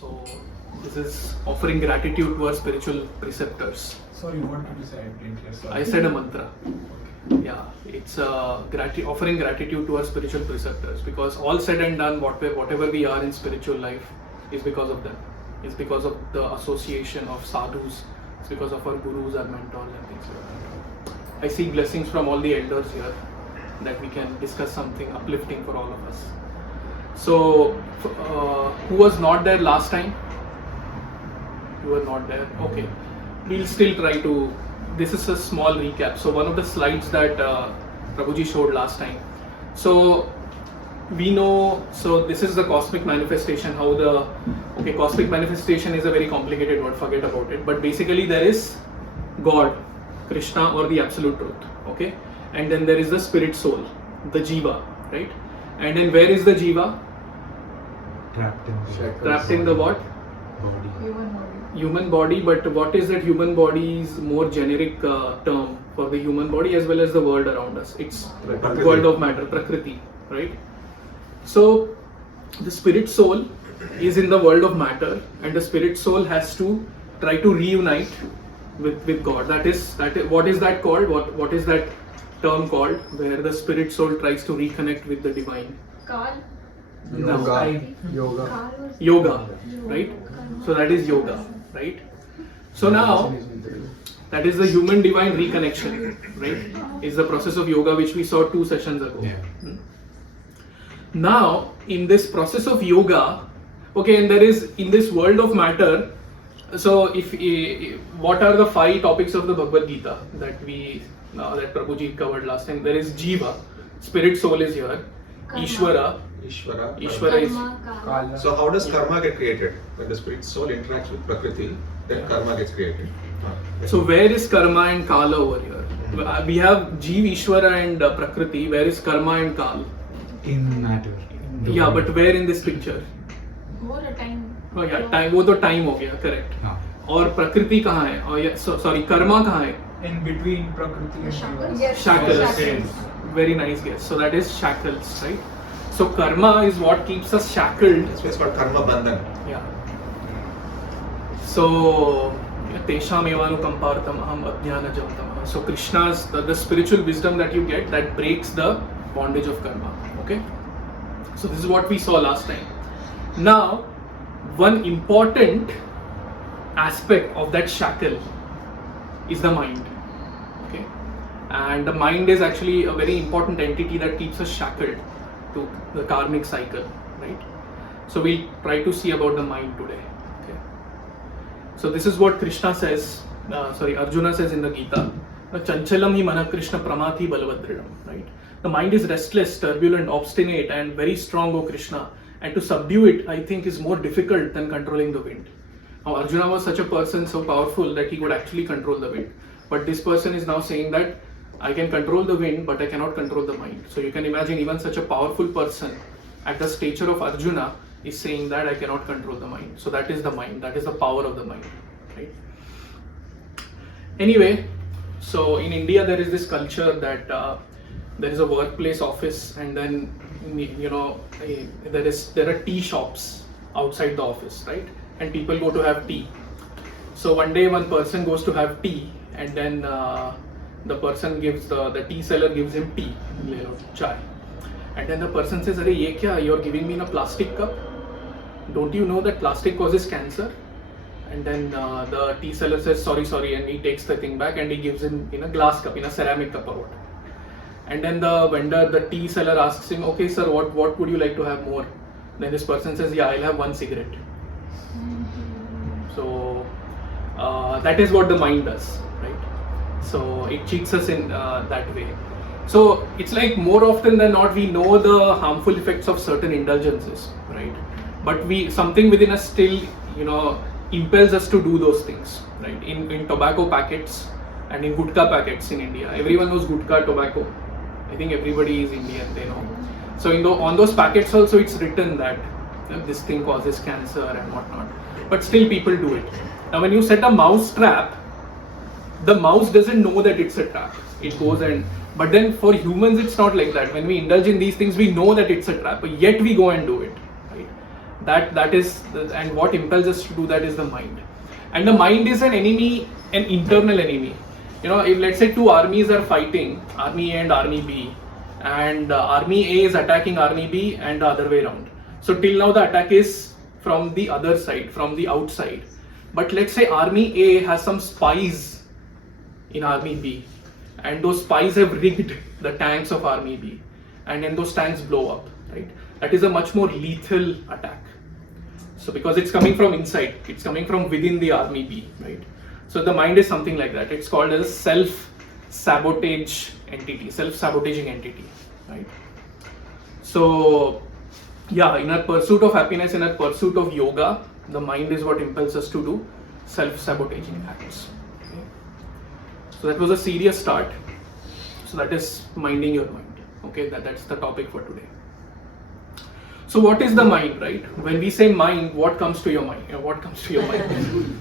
So this is offering gratitude to our spiritual preceptors. Sorry, what did you say? I didn't hear. Sorry. I said a mantra. Yeah, it's offering gratitude to our spiritual preceptors, because all said and done, whatever we are in spiritual life is because of them. It's because of the association of sadhus. It's because of our gurus, our mentors, and things like that. I see blessings from all the elders here that we can discuss something uplifting for all of us. So, who was not there last time? You were not there. Okay, we'll still try to. This is a small recap. So one of the slides that Prabhuji showed last time. So we know, so this is the cosmic manifestation, cosmic manifestation is a very complicated word, forget about it. But basically there is God, Krishna, or the absolute truth, okay? And then there is the spirit soul, the jiva, right? And then where is the jiva? Trapped in the what? Body. Human body, but what is that human body is more generic term for the human body as well as the world around us. It's Prakriti. World of matter, Prakriti, right? So the spirit soul is in the world of matter, and the spirit soul has to try to reunite with God. That is what is that called? What is that term called, where the spirit soul tries to reconnect with the divine? Kal. Yoga, right? So that is yoga, right? So now that is the human divine reconnection, right? Is the process of yoga which we saw 2 sessions ago. Yeah. Now in this process of yoga, okay, and there is in this world of matter. So if what are the 5 topics of the Bhagavad Gita that that Prabhuji covered last time? There is Jiva, spirit soul is here. Karma. Ishvara is. Karma, Kala. So how does karma get created? When the spirit soul interacts with Prakriti, then karma gets created. So where is karma and kala over here? We have Jeev, Ishvara and Prakriti. Where is karma and kal? In matter. Yeah, but where in this picture? More a time. Oh yeah, time. वो तो time हो गया, correct. हाँ. और प्रकृति कहाँ है? और sorry, karma कहाँ है? In between Prakriti and Shackles. Jiva. Yes. Shackles. Shackles. Very nice guess. So that is shackles, right? So karma is what keeps us shackled. That's why it's called karma bandhan. Yeah. So Tesham evanukampartam aham ajnanajam tamah. So Krishna's the spiritual wisdom that you get that breaks the bondage of karma. Okay. So this is what we saw last time. Now, one important aspect of that shackle is the mind. Okay. And the mind is actually a very important entity that keeps us shackled to the karmic cycle, right? So we'll try to see about the mind today. Okay. So this is what Krishna says, Arjuna says in the Gita. Chanchalam hi mana Krishna pramati balavadridam, right? The mind is restless, turbulent, obstinate and very strong, O Krishna. And to subdue it, I think, is more difficult than controlling the wind. Now Arjuna was such a person, so powerful that he could actually control the wind. But this person is now saying that I can control the wind, but I cannot control the mind. So you can imagine even such a powerful person at the stature of Arjuna is saying that I cannot control the mind. So that is the mind, that is the power of the mind, right? Anyway, so in India there is this culture that there is a workplace office, and then there are tea shops outside the office, right? And people go to have tea. So one day one person goes to have tea, and then the person gives the tea seller gives him tea, chai, and then the person says, "Arey, ye kya? You're giving me in a plastic cup. Don't you know that plastic causes cancer?" And then the tea seller says, sorry, and he takes the thing back and he gives him in a glass cup, in a ceramic cup or what. And then the tea seller asks him, "Okay, sir, what would you like to have more?" Then this person says, "Yeah, I'll have 1 cigarette." So that is what the mind does, right? So it cheats us in that way. So it's like more often than not we know the harmful effects of certain indulgences, right? But something within us still impels us to do those things, right? In tobacco packets and in gutka packets in India, everyone knows gutka, tobacco. I think everybody is Indian, they know. So on those packets also it's written that this thing causes cancer and whatnot. But still people do it. Now when you set a mouse trap, the mouse doesn't know that it's a trap. It goes but then for humans it's not like that. When we indulge in these things, we know that it's a trap, but yet we go and do it, right? That is, and what impels us to do that is the mind. And the mind is an enemy, an internal enemy. You know, if let's say two armies are fighting, army A and army B, and army A is attacking army B and the other way around. So till now the attack is from the other side, from the outside. But let's say army A has some spies in army B, and those spies have rigged the tanks of army B, and then those tanks blow up, right? That is a much more lethal attack. So because it's coming from inside, it's coming from within the army B, right? So the mind is something like that. It's called as self-sabotage entity, self-sabotaging entity, right? So yeah, in our pursuit of happiness, in our pursuit of yoga, the mind is what impels us to do self-sabotaging acts. Okay? So that was a serious start. So that is minding your mind. Okay, that's the topic for today. So what is the mind, right? When we say mind, what comes to your mind? What comes to your mind?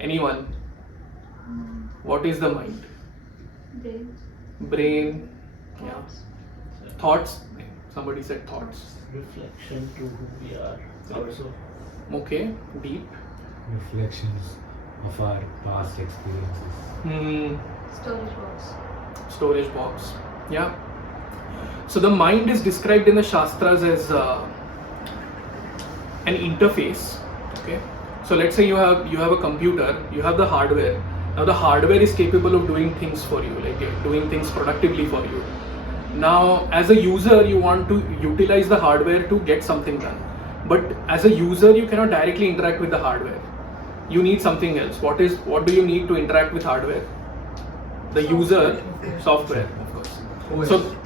Anyone? What is the mind? Brain. Brain. Yeah. Thoughts. Somebody said thoughts. Reflection to who we are also. Okay. Deep. Reflections of our past experiences. Storage box. Storage box. Yeah. So the mind is described in the Shastras as an interface. Okay. So let's say you have a computer, you have the hardware. Now the hardware is capable of doing things for you, like doing things productively for you. Now as a user, you want to utilize the hardware to get something done. But as a user, you cannot directly interact with the hardware. You need something else. What do you need to interact with hardware? The user, software, of course. OS. So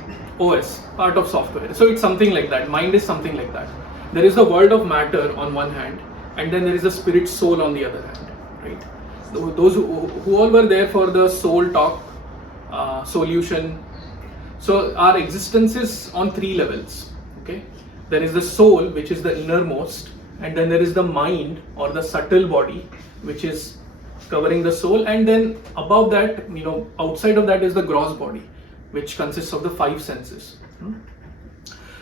OS, part of software. So it's something like that. Mind is something like that. There is the world of matter on one hand, and then there is the spirit soul on the other hand, right? Those who all were there for the soul talk, solution. So our existence is on three levels, okay? There is the soul, which is the innermost, and then there is the mind or the subtle body, which is covering the soul, and then above that, outside of that is the gross body, which consists of the five senses.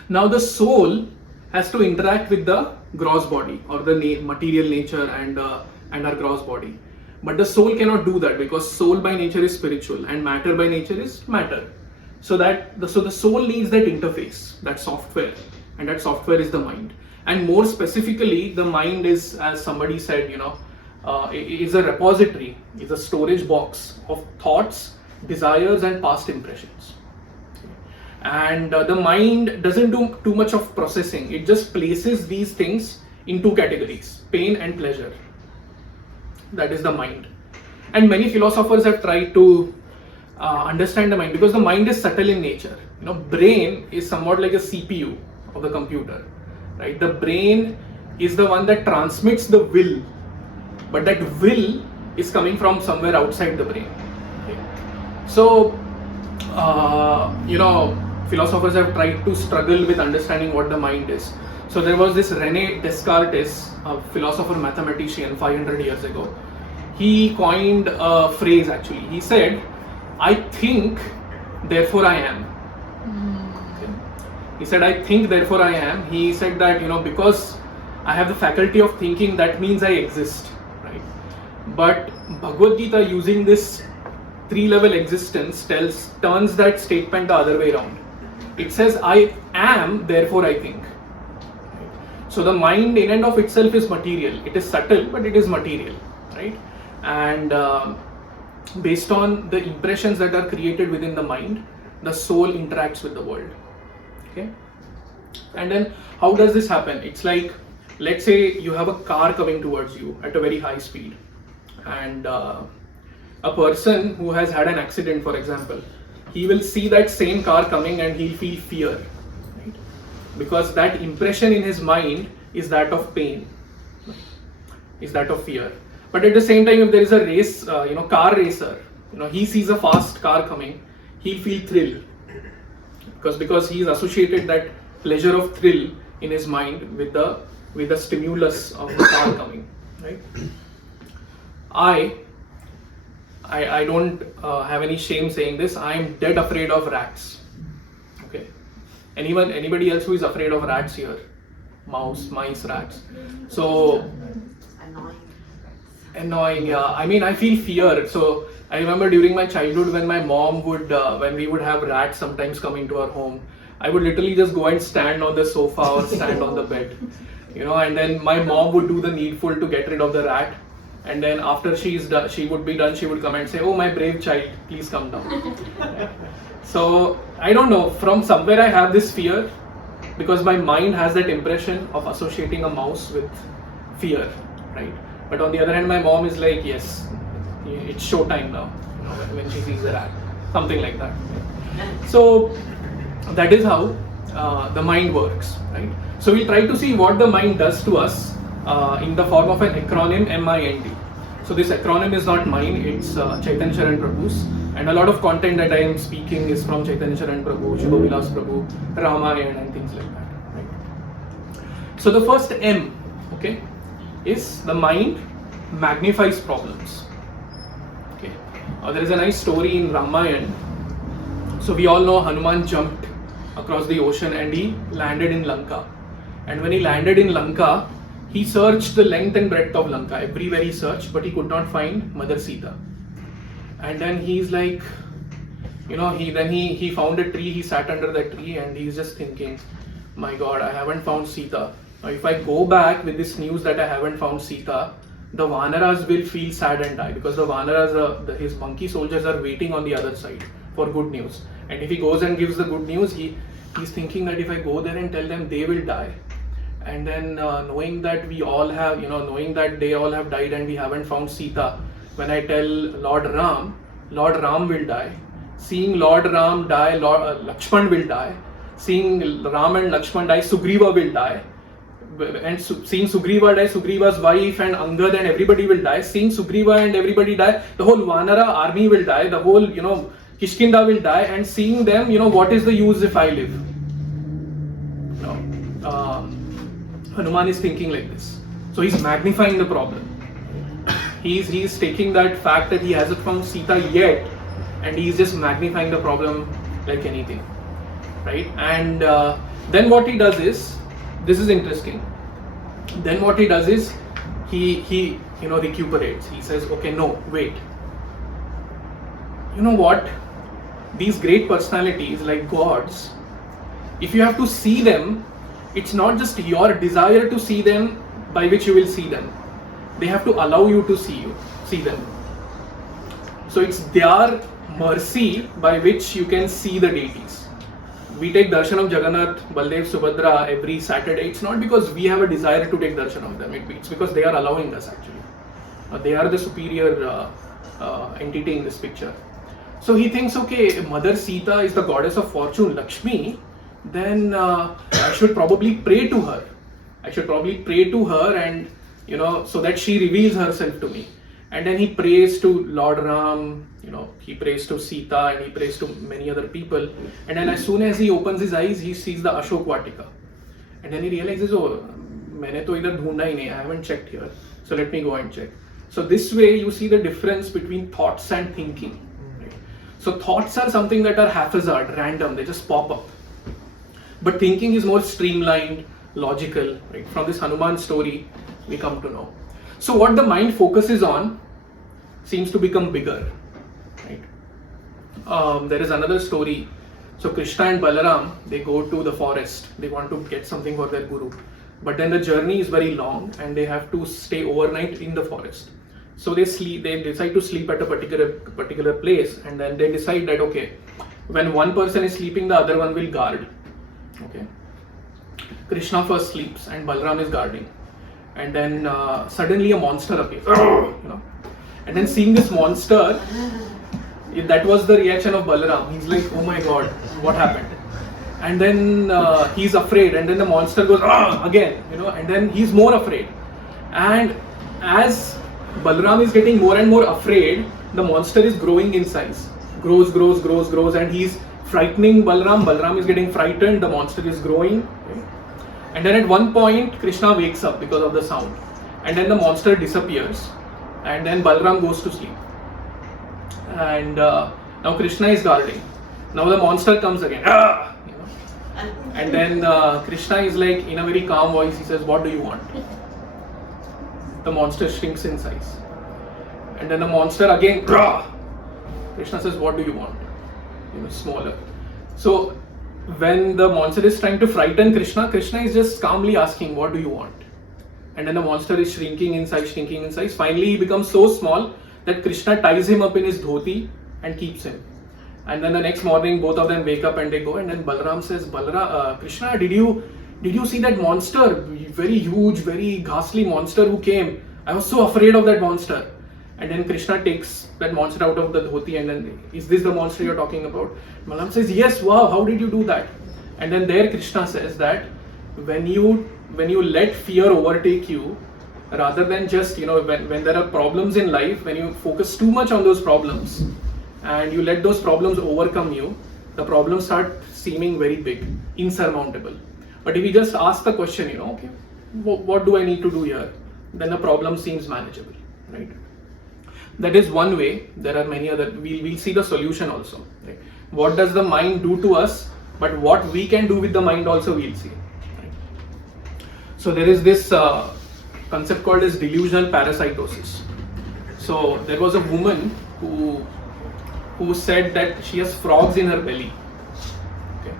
Now the soul has to interact with the gross body or the material nature and our gross body. But the soul cannot do that because soul by nature is spiritual and matter by nature is matter. So the soul needs that interface, that software, and that software is the mind. And more specifically, the mind is, as somebody said, is a repository, is a storage box of thoughts, desires, and past impressions. And the mind doesn't do too much of processing. It just places these things in two categories, pain and pleasure. That is the mind. And many philosophers have tried to understand the mind because the mind is subtle in nature. Brain is somewhat like a CPU of the computer, right? The brain is the one that transmits the will, but that will is coming from somewhere outside the brain. Okay? So, philosophers have tried to struggle with understanding what the mind is. So there was this René Descartes, a philosopher mathematician 500 years ago. He coined a phrase actually. He said, "I think, therefore I am." Okay. He said, "I think, therefore I am." He said that, because I have the faculty of thinking, that means I exist, right? But Bhagavad Gita, using this three-level existence, turns that statement the other way around. It says, "I am, therefore I think." So the mind in and of itself is material. It is subtle, but it is material, right? And based on the impressions that are created within the mind, the soul interacts with the world. Okay? And then how does this happen? It's like, let's say you have a car coming towards you at a very high speed, and a person who has had an accident, for example, he will see that same car coming and he'll feel fear, right? Because that impression in his mind is that of pain, is that of fear. But at the same time, if there is a race, car racer, he sees a fast car coming, he'll feel thrill, because he's associated that pleasure of thrill in his mind with the stimulus of the car coming, right? I don't have any shame saying this. I am dead afraid of rats. Okay. Anybody else who is afraid of rats here? mice, rats. So annoying, yeah. I mean, I feel fear. So I remember during my childhood when my mom would, when we would have rats sometimes come into our home, I would literally just go and stand on the sofa or stand on the bed, and then my mom would do the needful to get rid of the rat. And then after she would be done, she would come and say, "Oh, my brave child, please come down." So I don't know, from somewhere I have this fear because my mind has that impression of associating a mouse with fear, right? But on the other hand, my mom is like, yes, it's showtime now, when she sees the rat, something like that. So that is how the mind works, right? So we'll try to see what the mind does to us in the form of an acronym, MIND. So this acronym is not mine, it's Chaitanya Sharan Prabhu's, and a lot of content that I am speaking is from Chaitanya Sharan Prabhu, Shubha Vilas Prabhu, Ramayana and things like that, right? So the first M, okay, is the mind magnifies problems. Okay, there is a nice story in Ramayana. So we all know Hanuman jumped across the ocean and he landed in Lanka. And when he landed in Lanka, he searched the length and breadth of Lanka, everywhere he searched, but he could not find Mother Sita. And then he's like, he found a tree, he sat under that tree and he's just thinking, my God, I haven't found Sita. Now if I go back with this news that I haven't found Sita, the Vanaras will feel sad and die, because the Vanaras, his monkey soldiers are waiting on the other side for good news. And if he goes and gives the good news, he's thinking that if I go there and tell them, they will die. And then knowing that we all have, knowing that they all have died and we haven't found Sita, when I tell Lord Ram will die. Seeing Lord Ram die, Lakshman will die. Seeing Ram and Lakshman die, Sugriva will die. And seeing Sugriva die, Sugriva's wife and Angad and everybody will die. Seeing Sugriva and everybody die, the whole Vanara army will die. The whole, Kishkinda will die. And seeing them, what is the use if I live? Hanuman is thinking like this. So he's magnifying the problem. He's taking that fact that he hasn't found Sita yet, and he's just magnifying the problem like anything, right? And then what he does is, this is interesting. Then what he does is, he recuperates. He says, okay, no, wait. You know what? These great personalities like gods, if you have to see them, it's not just your desire to see them by which you will see them. They have to allow you to see them. So it's their mercy by which you can see the deities. We take darshan of Jagannath, Baldev, Subhadra every Saturday. It's not because we have a desire to take darshan of them. It's because they are allowing us actually. They are the superior entity in this picture. So he thinks, okay, Mother Sita is the goddess of fortune, Lakshmi, then I should probably pray to her. And, so that she reveals herself to me. And then he prays to Lord Ram, he prays to Sita and he prays to many other people. And then as soon as he opens his eyes, he sees the Ashok Vatika. And then he realizes, oh, maine to idhar dhoonda hi nahi, I haven't checked here. So let me go and check. So this way you see the difference between thoughts and thinking. Right? So thoughts are something that are haphazard, random, they just pop up. But thinking is more streamlined, logical, right? From this Hanuman story, we come to know. So what the mind focuses on seems to become bigger, right? There is another story. So Krishna and Balaram, they go to the forest. They want to get something for their guru. But then the journey is very long and they have to stay overnight in the forest. So they decide to sleep at a particular place, and then they decide that, okay, when one person is sleeping, the other one will guard. Okay. Krishna first sleeps and Balaram is guarding, and then suddenly a monster appears. And then seeing this monster, that was the reaction of Balaram. He's like, oh my God, what happened? And then he's afraid, and then the monster goes again, and then he's more afraid. And as Balaram is getting more and more afraid, the monster is growing in size, grows, and he's frightening Balaram. Balaram is getting frightened, the monster is growing. Okay? And then at one point, Krishna wakes up because of the sound. And then the monster disappears. And then Balaram goes to sleep. And now Krishna is guarding. Now the monster comes again. And then Krishna is like, in a very calm voice, he says, what do you want? The monster shrinks in size. And then the monster again, Krah! Krishna says, what do you want? Smaller. So when the monster is trying to frighten Krishna, Krishna is just calmly asking, what do you want? And then the monster is shrinking in size. Finally, he becomes so small that Krishna ties him up in his dhoti and keeps him. And then the next morning, both of them wake up and they go. And then Balaram says, Krishna, did you see that monster? Very huge, very ghastly monster who came. I was so afraid of that monster. And then Krishna takes that monster out of the dhoti and then, is this the monster you're talking about? Balaram says, yes, wow, how did you do that? And then there Krishna says that when you let fear overtake you, rather than just, when there are problems in life, when you focus too much on those problems and you let those problems overcome you, the problems start seeming very big, insurmountable. But if you just ask the question, okay, what do I need to do here? Then the problem seems manageable, right? That is one way. There are many other. We'll see the solution also. Right? What does the mind do to us? But what we can do with the mind also we'll see. Right? So there is this concept called as delusional parasitosis. So there was a woman who said that she has frogs in her belly. Okay.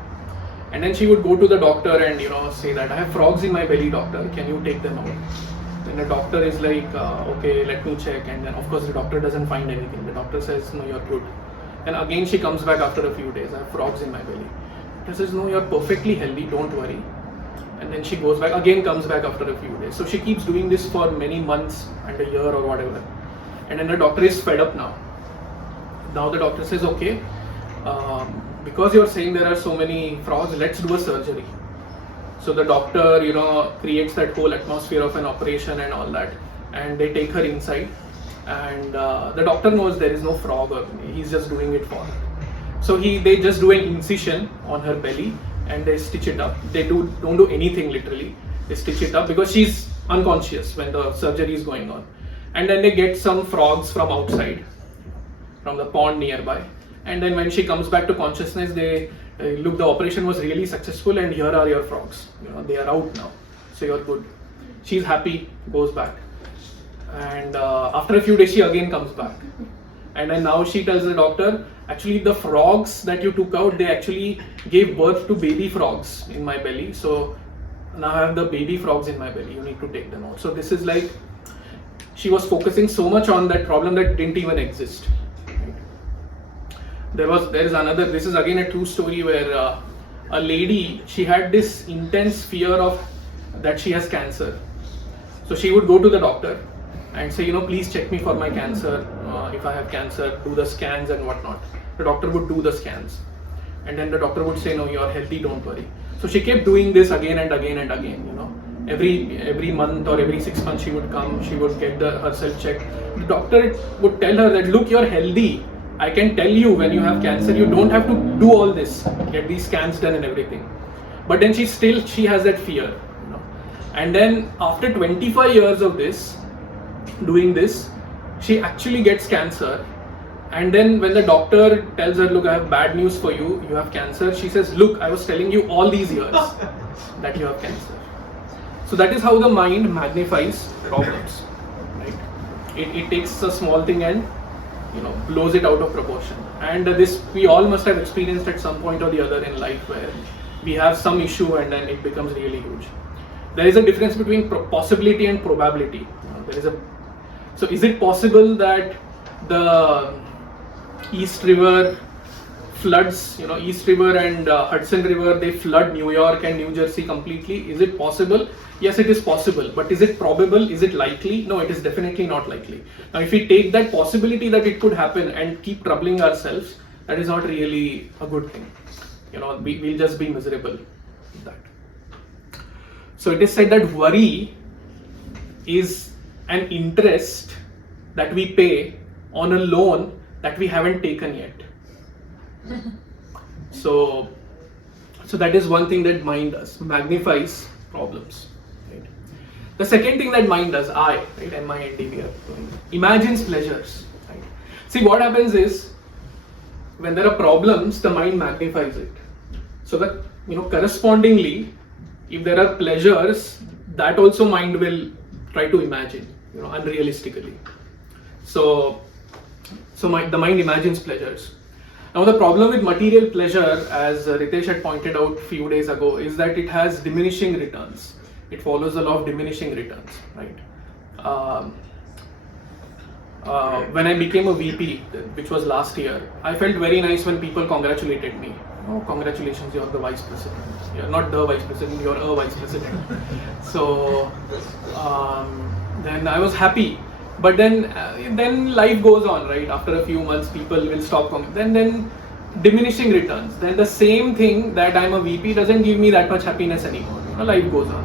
And then she would go to the doctor and say that I have frogs in my belly, doctor. Can you take them out? Then the doctor is like, okay, let me check. And then of course the doctor doesn't find anything. The doctor says, no, you're good. And again she comes back after a few days. I have frogs in my belly. The doctor says, no, you're perfectly healthy. Don't worry. And then she goes back, again comes back after a few days. So she keeps doing this for many months and a year or whatever. And then the doctor is fed up now. Now the doctor says, okay, because you're saying there are so many frogs, let's do a surgery. So the doctor, creates that whole atmosphere of an operation and all that. And they take her inside. And the doctor knows there is no frog, or he's just doing it for her. So they just do an incision on her belly and they stitch it up. They don't do anything literally. They stitch it up because she's unconscious when the surgery is going on. And then they get some frogs from outside, from the pond nearby. And then when she comes back to consciousness, they look, the operation was really successful and here are your frogs. They are out now. So you're good. She's happy, goes back. And after a few days, she again comes back. And then now she tells the doctor, actually the frogs that you took out, they actually gave birth to baby frogs in my belly. So now I have the baby frogs in my belly. You need to take them out. So this is like, she was focusing so much on that problem that didn't even exist. There is another, this is again a true story where a lady, she had this intense fear of that she has cancer. So she would go to the doctor and say, please check me for my cancer. If I have cancer, do the scans and whatnot. The doctor would do the scans. And then the doctor would say, no, you are healthy, don't worry. So she kept doing this again and again and again, Every month or every 6 months she would come, she would get herself checked. The doctor would tell her that, look, you're healthy. I can tell you when you have cancer, you don't have to do all this, get these scans done and everything. But then she has that fear. And then after 25 years of doing this, she actually gets cancer. And then when the doctor tells her, look, I have bad news for you, you have cancer, she says, look, I was telling you all these years that you have cancer. So that is how the mind magnifies problems, right? It takes a small thing and blows it out of proportion. And this we all must have experienced at some point or the other in life, where we have some issue and then it becomes really huge. There is a difference between possibility and probability. So is it possible that the East River floods, East River and Hudson River, they flood New York and New Jersey completely? Is it possible? Yes, it is possible. But is it probable? Is it likely? No, it is definitely not likely. Now, if we take that possibility that it could happen and keep troubling ourselves, that is not really a good thing. We'll just be miserable with that. So it is said that worry is an interest that we pay on a loan that we haven't taken yet. So that is one thing that mind does, magnifies problems. Right? The second thing that mind does, M-I-N-D, imagines pleasures. Right? See, what happens is, when there are problems, the mind magnifies it. So correspondingly, if there are pleasures, that also mind will try to imagine, unrealistically. So the mind imagines pleasures. Now the problem with material pleasure, as Ritesh had pointed out a few days ago, is that it has diminishing returns. It follows the law of diminishing returns, right? When I became a VP, which was last year, I felt very nice when people congratulated me. Oh, congratulations, you're the vice president. You're not the vice president, you're a vice president. So then I was happy. But then life goes on, right? After a few months, people will stop. Then diminishing returns. Then the same thing that I'm a VP doesn't give me that much happiness anymore. Life goes on.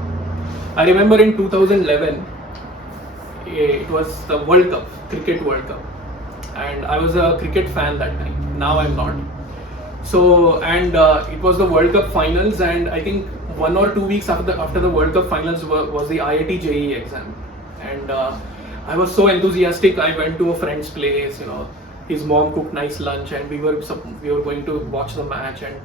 I remember in 2011, it was the World Cup, Cricket World Cup, and I was a cricket fan that time. Now I'm not. So it was the World Cup finals, and I think 1 or 2 weeks after the World Cup finals was the IIT JEE exam, and I was so enthusiastic. I went to a friend's place. His mom cooked nice lunch, and we were going to watch the match. And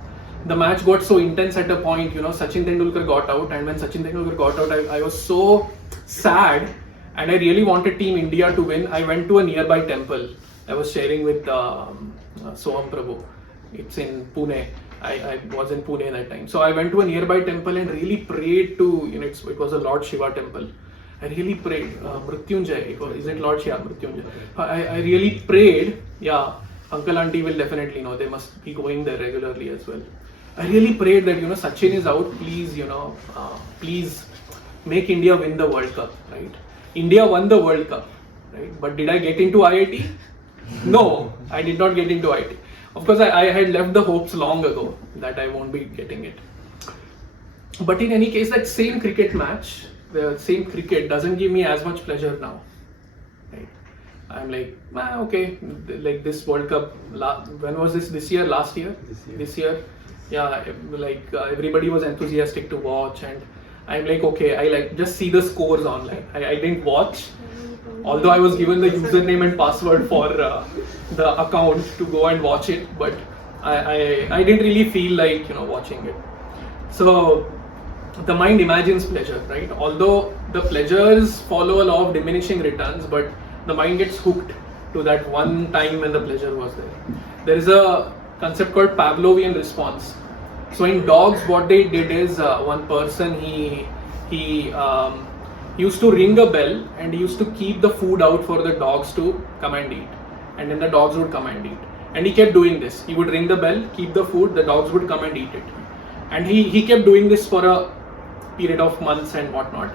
the match got so intense at a point. Sachin Tendulkar got out, and when Sachin Tendulkar got out, I was so sad, and I really wanted Team India to win. I went to a nearby temple. I was sharing with Soham Prabhu. It's in Pune. I was in Pune that time. So I went to a nearby temple and really prayed to. It was a Lord Shiva temple. I really prayed, Mrityunjay, is it Lord Shiva, Mrityunjay? I really prayed, yeah, uncle, auntie will definitely know, they must be going there regularly as well. I really prayed that, Sachin is out, please, please make India win the World Cup, right? India won the World Cup, right? But did I get into IIT? No, I did not get into IIT. Of course, I had left the hopes long ago that I won't be getting it. But in any case, that same cricket match, the same cricket doesn't give me as much pleasure now. Right? I'm like, okay, like this World Cup, when was this? This year? Last year? This year. Yeah, everybody was enthusiastic to watch, and I'm like, okay, I just see the scores online. I didn't watch, although I was given the username and password for the account to go and watch it, but I didn't really feel like watching it. So the mind imagines pleasure, right? Although the pleasures follow a law of diminishing returns, but the mind gets hooked to that one time when the pleasure was there. There is a concept called Pavlovian response. So in dogs, what they did is one person he used to ring a bell and he used to keep the food out for the dogs to come and eat, and then the dogs would come and eat. And he kept doing this. He would ring the bell, keep the food, the dogs would come and eat it. And he kept doing this for a period of months and whatnot.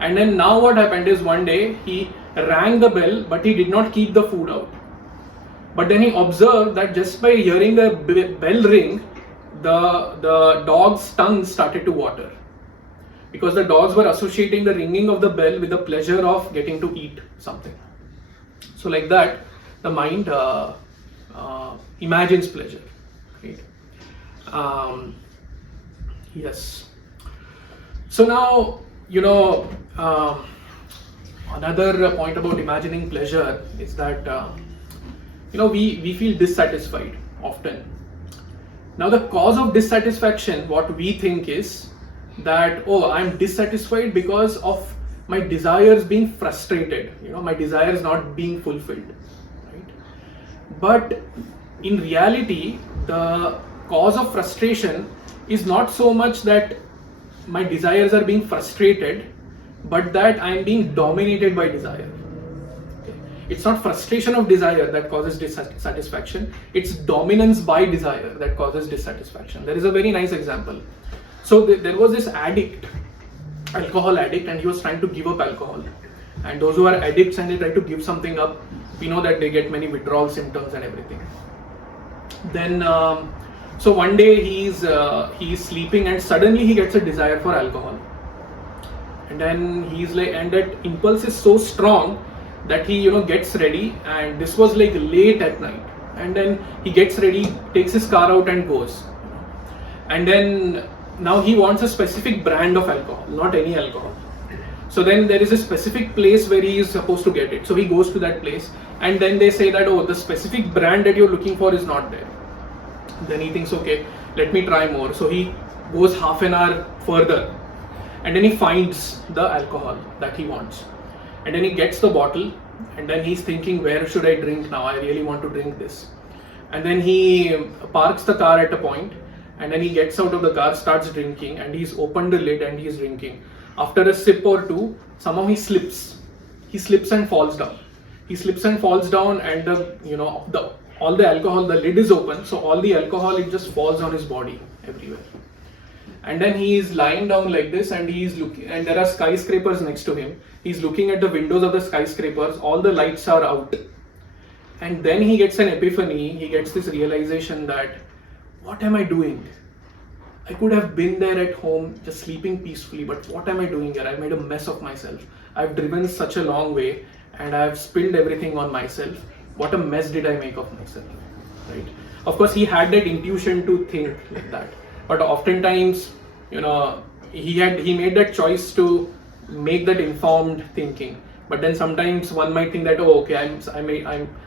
And then now what happened is one day he rang the bell, but he did not keep the food out. But then he observed that just by hearing the bell ring, the dog's tongue started to water, because the dogs were associating the ringing of the bell with the pleasure of getting to eat something. So like that, the mind imagines pleasure. Right? Yes. So now, another point about imagining pleasure is that, we feel dissatisfied often. Now, the cause of dissatisfaction, what we think is that, I'm dissatisfied because of my desires being frustrated, my desires not being fulfilled, right? But in reality, the cause of frustration is not so much that my desires are being frustrated, but that I am being dominated by desire. Okay? It's not frustration of desire that causes dissatisfaction, it's dominance by desire that causes dissatisfaction. There is a very nice example. So there was this alcohol addict, and he was trying to give up alcohol. And those who are addicts and they try to give something up, we know that they get many withdrawal symptoms and everything. Then so one day he's sleeping and suddenly he gets a desire for alcohol, and then he's like, and that impulse is so strong that he gets ready, and this was like late at night, and then he gets ready, takes his car out and goes, and then now he wants a specific brand of alcohol, not any alcohol. So then there is a specific place where he is supposed to get it, so he goes to that place, and then they say that, the specific brand that you're looking for is not there. Then he thinks, okay, let me try more. So he goes half an hour further, and then he finds the alcohol that he wants, and then he gets the bottle, and then he's thinking, where should I drink now? I really want to drink this. And then he parks the car at a point, and then he gets out of the car, starts drinking, and he's opened the lid and he's drinking. After a sip or two, somehow he slips and falls down. He slips and falls down, and all the alcohol, the lid is open, so all the alcohol, it just falls on his body everywhere. And then he is lying down like this, and he is looking, and there are skyscrapers next to him. He's looking at the windows of the skyscrapers, all the lights are out. And then he gets an epiphany, he gets this realization that, what am I doing? I could have been there at home just sleeping peacefully, but what am I doing here? I've made a mess of myself. I've driven such a long way and I've spilled everything on myself. What a mess did I make of myself, right? Of course, he had that intuition to think like that, but oftentimes, he made that choice to make that informed thinking. But then sometimes one might think that, oh, okay,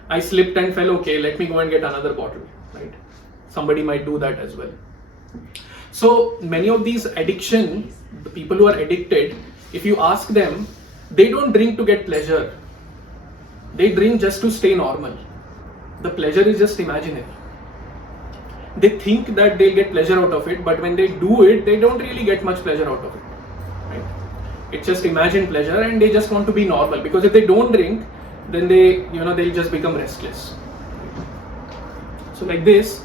I slipped and fell. Okay, let me go and get another bottle, right? Somebody might do that as well. So many of these addiction, the people who are addicted, if you ask them, they don't drink to get pleasure. They drink just to stay normal. The pleasure is just imaginary. They think that they'll get pleasure out of it, but when they do it, they don't really get much pleasure out of it. Right? It's just imagined pleasure, and they just want to be normal, because if they don't drink, then they'll just become restless. So like this,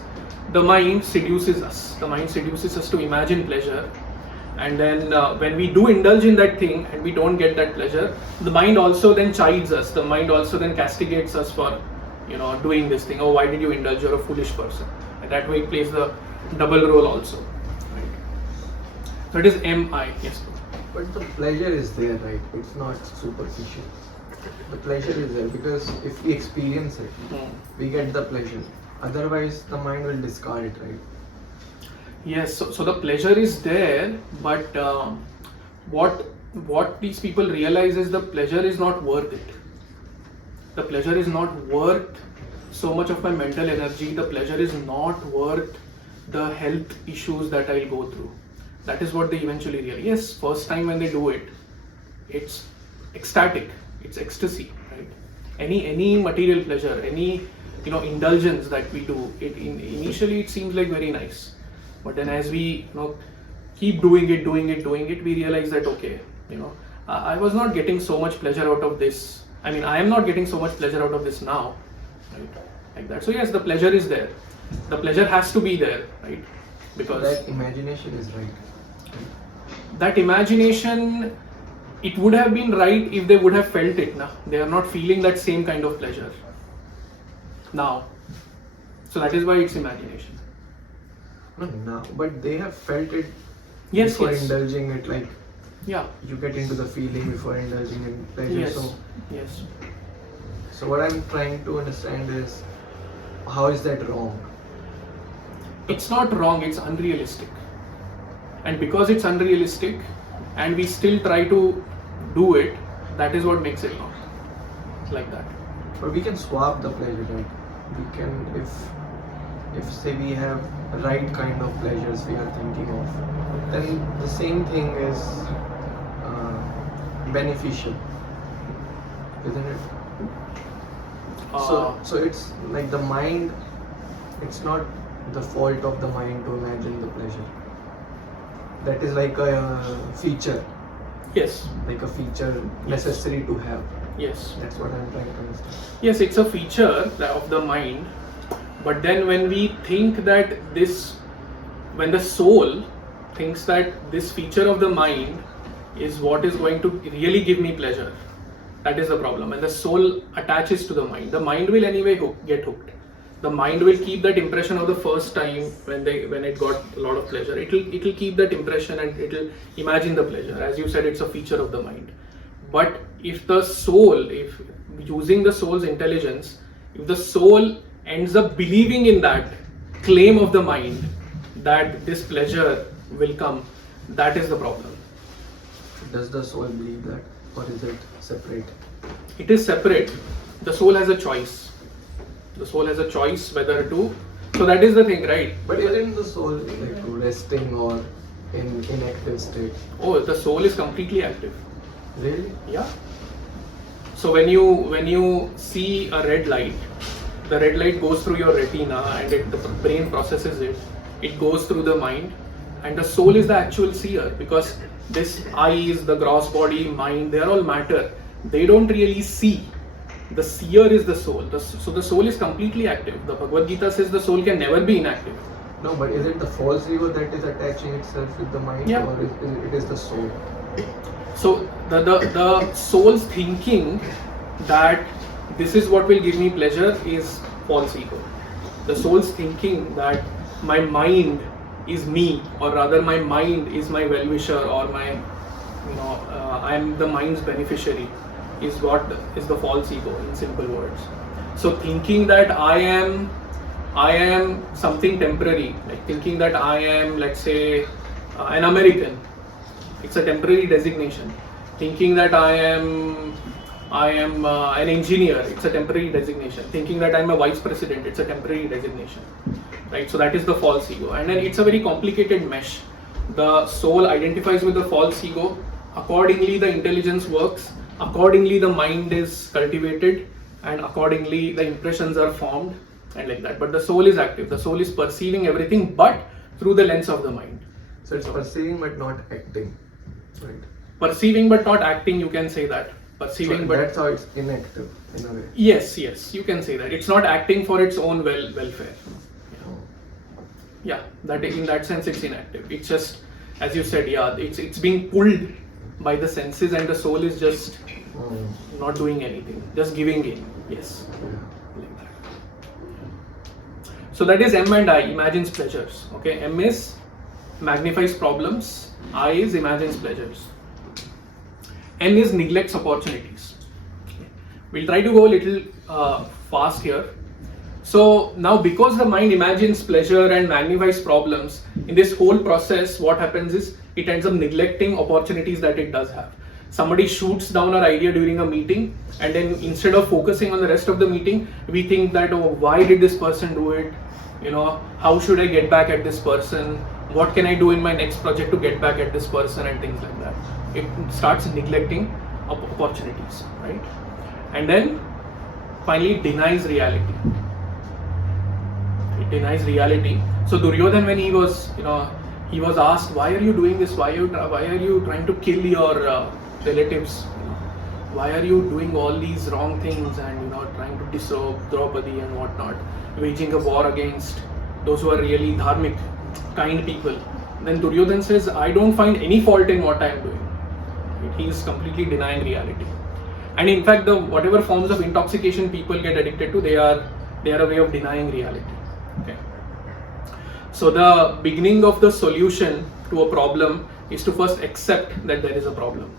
the mind seduces us. The mind seduces us to imagine pleasure, and then when we do indulge in that thing and we don't get that pleasure, the mind also then chides us. The mind also then castigates us for doing this thing. Oh, why did you indulge? You're a foolish person. And that way it plays the double role also. Right? So it is MI. Yes. But the pleasure is there, right? It's not superficial. The pleasure is there because if we experience it, we get the pleasure. Otherwise, the mind will discard it, right? Yes. So the pleasure is there, but what these people realize is the pleasure is not worth it. The pleasure is not worth so much of my mental energy. The pleasure is not worth the health issues that I'll go through. That is what they eventually realize. Yes, first time when they do it, it's ecstatic, it's ecstasy, right? Any material pleasure, any indulgence that we do, initially it seems like very nice, but then as we keep doing it, we realize that okay, I was not getting so much pleasure out of this. I mean, I am not getting so much pleasure out of this now, right? Like that. So yes, the pleasure is there. The pleasure has to be there, right? Because that imagination is right. That imagination, it would have been right if they would have felt it. They are not feeling that same kind of pleasure now. So that is why it's imagination. No, now, but they have felt it before indulging it. Like yeah, you get into the feeling before indulging in pleasure. Yes. So what I'm trying to understand is, how is that wrong? It's not wrong, it's unrealistic. And because it's unrealistic and we still try to do it, that is what makes it wrong. Like that. But we can swap the pleasure, right? We can, if say we have the right kind of pleasures we are thinking of, then the same thing is beneficial, isn't it? So it's like the mind, it's not the fault of the mind to imagine the pleasure. That is like a feature. Yes. Like a feature necessary to have. Yes. That's what I'm trying to understand. Yes, it's a feature of the mind. But then when we think that when the soul thinks that this feature of the mind is what is going to really give me pleasure, that is the problem. And the soul attaches to the mind will anyway get hooked. The mind will keep that impression of the first time when it got a lot of pleasure. It'll keep that impression and it'll imagine the pleasure. As you said, it's a feature of the mind. But if using the soul's intelligence, if the soul ends up believing in that claim of the mind that this pleasure will come, that is the problem. Does the soul believe that, or is it separate? It is separate. The soul has a choice. The soul has a choice whether to. So that is the thing, right? But isn't the soul like resting or in inactive state? Oh, the soul is completely active. Really? Yeah. So when you see a red light, the red light goes through your retina and the brain processes it. It goes through the mind, and the soul is the actual seer, because this eyes, the gross body, mind, they are all matter. They don't really see. The seer is the soul. So the soul is completely active. The Bhagavad Gita says the soul can never be inactive. No, but is it the false ego that is attaching itself with the mind, Yeah. or it is the soul? So the soul's thinking that this is what will give me pleasure is false ego. The soul's thinking that my mind is me, or rather my mind is my well-wisher, or my, I am the mind's beneficiary, is what is the false ego in simple words. So thinking that I am something temporary, like thinking that I am, let's say, an American, it's a temporary designation. Thinking that I am an engineer, it's a temporary designation. Thinking that I am a vice president, it's a temporary designation, right? So that is the false ego, and then it's a very complicated mesh. The soul identifies with the false ego. Accordingly, the intelligence works. Accordingly, the mind is cultivated, and accordingly, the impressions are formed, and like that. But the soul is active. The soul is perceiving everything, but through the lens of the mind. So it's perceiving but not acting, right? Perceiving but not acting, you can say that. Perceiving, So but that's how it's inactive in a way. yes, you can say that. It's not acting for its own welfare. Yeah, that in that sense it's inactive. It's just, as you said, yeah, it's being pulled by the senses, and the soul is just not doing anything, just giving in. Yes. Like that. So that is M and I, imagines pleasures. Okay, M is magnifies problems, I is imagines pleasures. N is neglects opportunities. We'll try to go a little fast here. So now, because the mind imagines pleasure and magnifies problems, in this whole process, what happens is it ends up neglecting opportunities that it does have. Somebody shoots down our idea during a meeting, and then instead of focusing on the rest of the meeting, we think that, oh, why did this person do it? How should I get back at this person? What can I do in my next project to get back at this person, and things like that. It starts neglecting opportunities, right? And then finally it denies reality. It denies reality. So Duryodhan, when he was asked, why are you doing this? Why are you trying to kill your relatives? Why are you doing all these wrong things and trying to disrobe Draupadi and whatnot, waging a war against those who are really dharmic, kind people? Then Duryodhan says, I don't find any fault in what I am doing. He is completely denying reality. And in fact, whatever forms of intoxication people get addicted to, they are a way of denying reality. Okay. So the beginning of the solution to a problem is to first accept that there is a problem.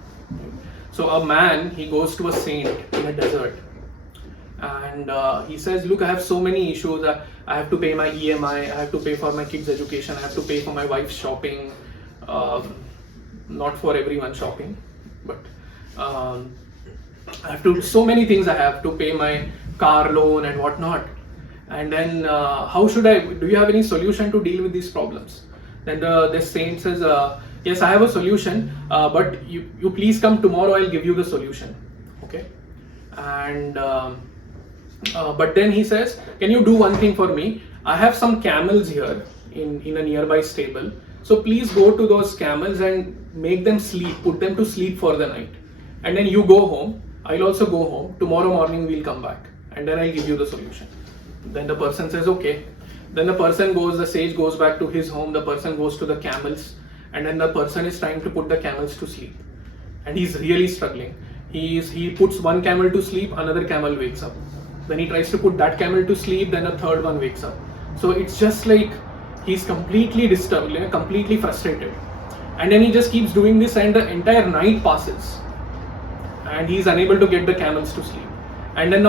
So a man, he goes to a saint in a desert, and he says, look, I have so many issues. I have to pay my EMI, I have to pay for my kids' education, I have to pay for my wife's shopping, not for everyone's shopping, but I have to, so many things I have to pay, my car loan and whatnot. And then how should I, do you have any solution to deal with these problems? Then the saint says, yes, I have a solution, but you please come tomorrow, I'll give you the solution. Okay. And but then he says, can you do one thing for me? I have some camels here in a nearby stable. So please go to those camels and make them sleep, put them to sleep for the night. And then you go home, I'll also go home. Tomorrow morning we'll come back, and then I'll give you the solution. Then the person says, okay. Then the sage goes back to his home, the person goes to the camels, and then the person is trying to put the camels to sleep. And he's really struggling. He puts one camel to sleep, another camel wakes up. Then he tries to put that camel to sleep, then a third one wakes up. So it's just like he's completely disturbed, completely frustrated. And then he just keeps doing this, and the entire night passes. And he's unable to get the camels to sleep. And then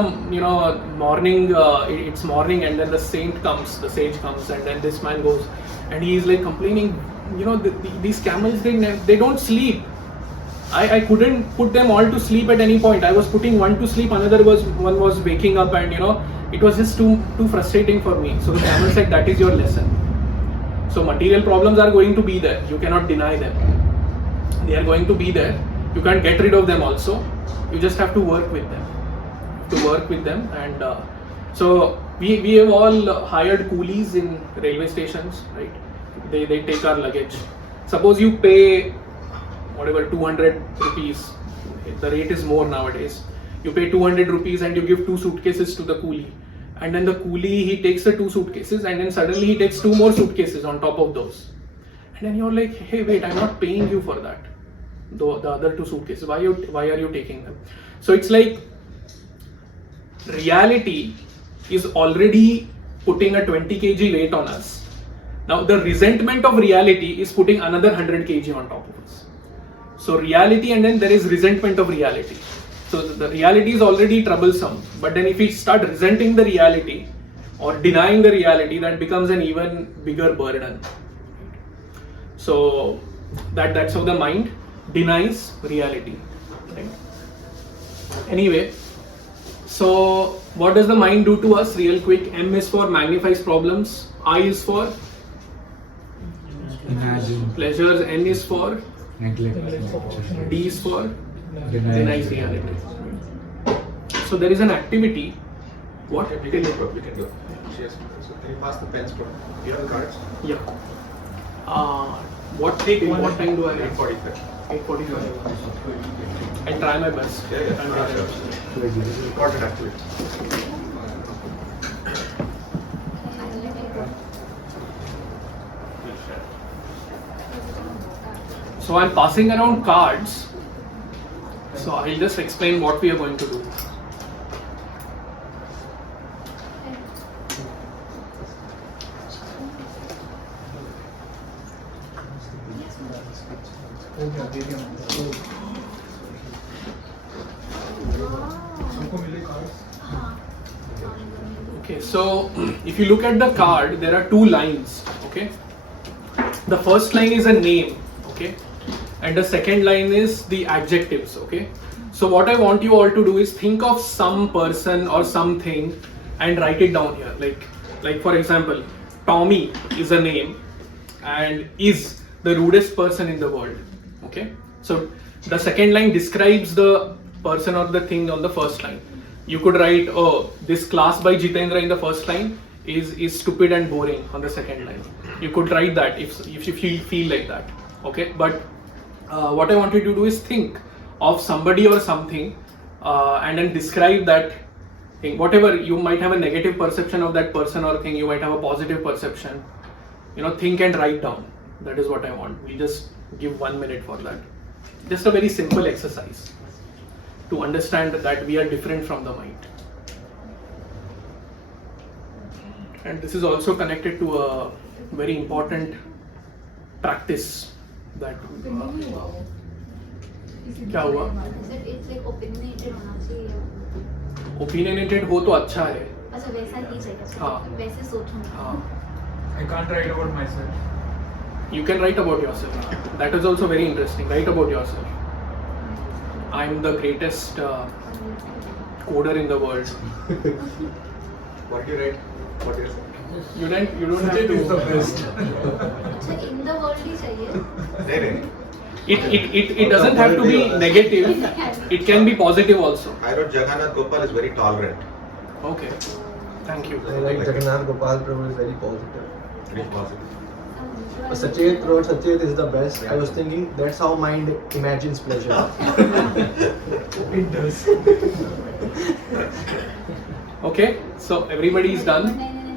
morning, it's morning, and then the sage comes, and then this man goes, and he's like complaining, these camels, they don't sleep. I couldn't put them all to sleep at any point. I was putting one to sleep, one was waking up, and it was just too frustrating for me. So the camel said, that is your lesson. So material problems are going to be there. You cannot deny them. They are going to be there. You can't get rid of them also. You just have to work with them. And so we have all hired coolies in railway stations, right? They take our luggage. Suppose you pay whatever 200 rupees. The rate is more nowadays. You pay 200 rupees and you give 2 suitcases to the coolie. And then the coolie, he takes the 2 suitcases and then suddenly he takes 2 more suitcases on top of those. And then you're like, hey, wait, I'm not paying you for that. The other 2 suitcases, why are you taking them? So it's like reality is already putting a 20 kg weight on us. Now the resentment of reality is putting another 100 kg on top of us. So reality, and then there is resentment of reality. So the reality is already troublesome, but then if we start resenting the reality or denying the reality, that becomes an even bigger burden. So that's how the mind denies reality. Right? Anyway, so what does the mind do to us? Real quick. M is for magnifies problems. I is for Imagine. pleasures. N is for Neglect. D is for Denies denies reality. So there is an activity. What? We can go. Cheers. So can you pass the pens for? You have the cards? Yeah. What time do I have? 8:45. 8:45. I'll try my best. Yeah. I'll try my best. This is important activity. So I'm passing around cards. So I'll just explain what we are going to do. Okay, so if you look at the card, there are 2 lines. Okay, the first line is a name. Okay, and the second line is the adjectives. Okay, so what I want you all to do is think of some person or something and write it down here. Like for example, Tommy is a name and is the rudest person in the world. Okay, so the second line describes the person or the thing on the first line. You could write, oh, this class by Jitendra in the first line is stupid and boring on the second line. You could write that if you feel like that. Okay, but what I want you to do is think of somebody or something and then describe that thing. Whatever, you might have a negative perception of that person or thing, you might have a positive perception. Think and write down. That is what I want. We just give 1 minute for that. Just a very simple exercise to understand that we are different from the mind. And this is also connected to a very important practice that क्या हुआ? It's like opinionated होना चाहिए. Opinionated हो तो अच्छा है. अच्छा वैसा ही चाहिए. हाँ. वैसे सोचूं. हाँ. I can't write about myself. You can write about yourself. That is also very interesting. Write about yourself. I'm the greatest coder in the world. What do you write? What is it? You don't have It to. is the best. अच्छा in the world ही चाहिए. It doesn't have to be negative. It can be positive also. I wrote Jagannath Gopal is very tolerant. Okay. Thank you. I like Jagannath Gopal Prabhu is very positive. Very positive. Sachet wrote Sachet is the best. I was thinking that's how mind imagines pleasure. It does. Okay. So everybody is done.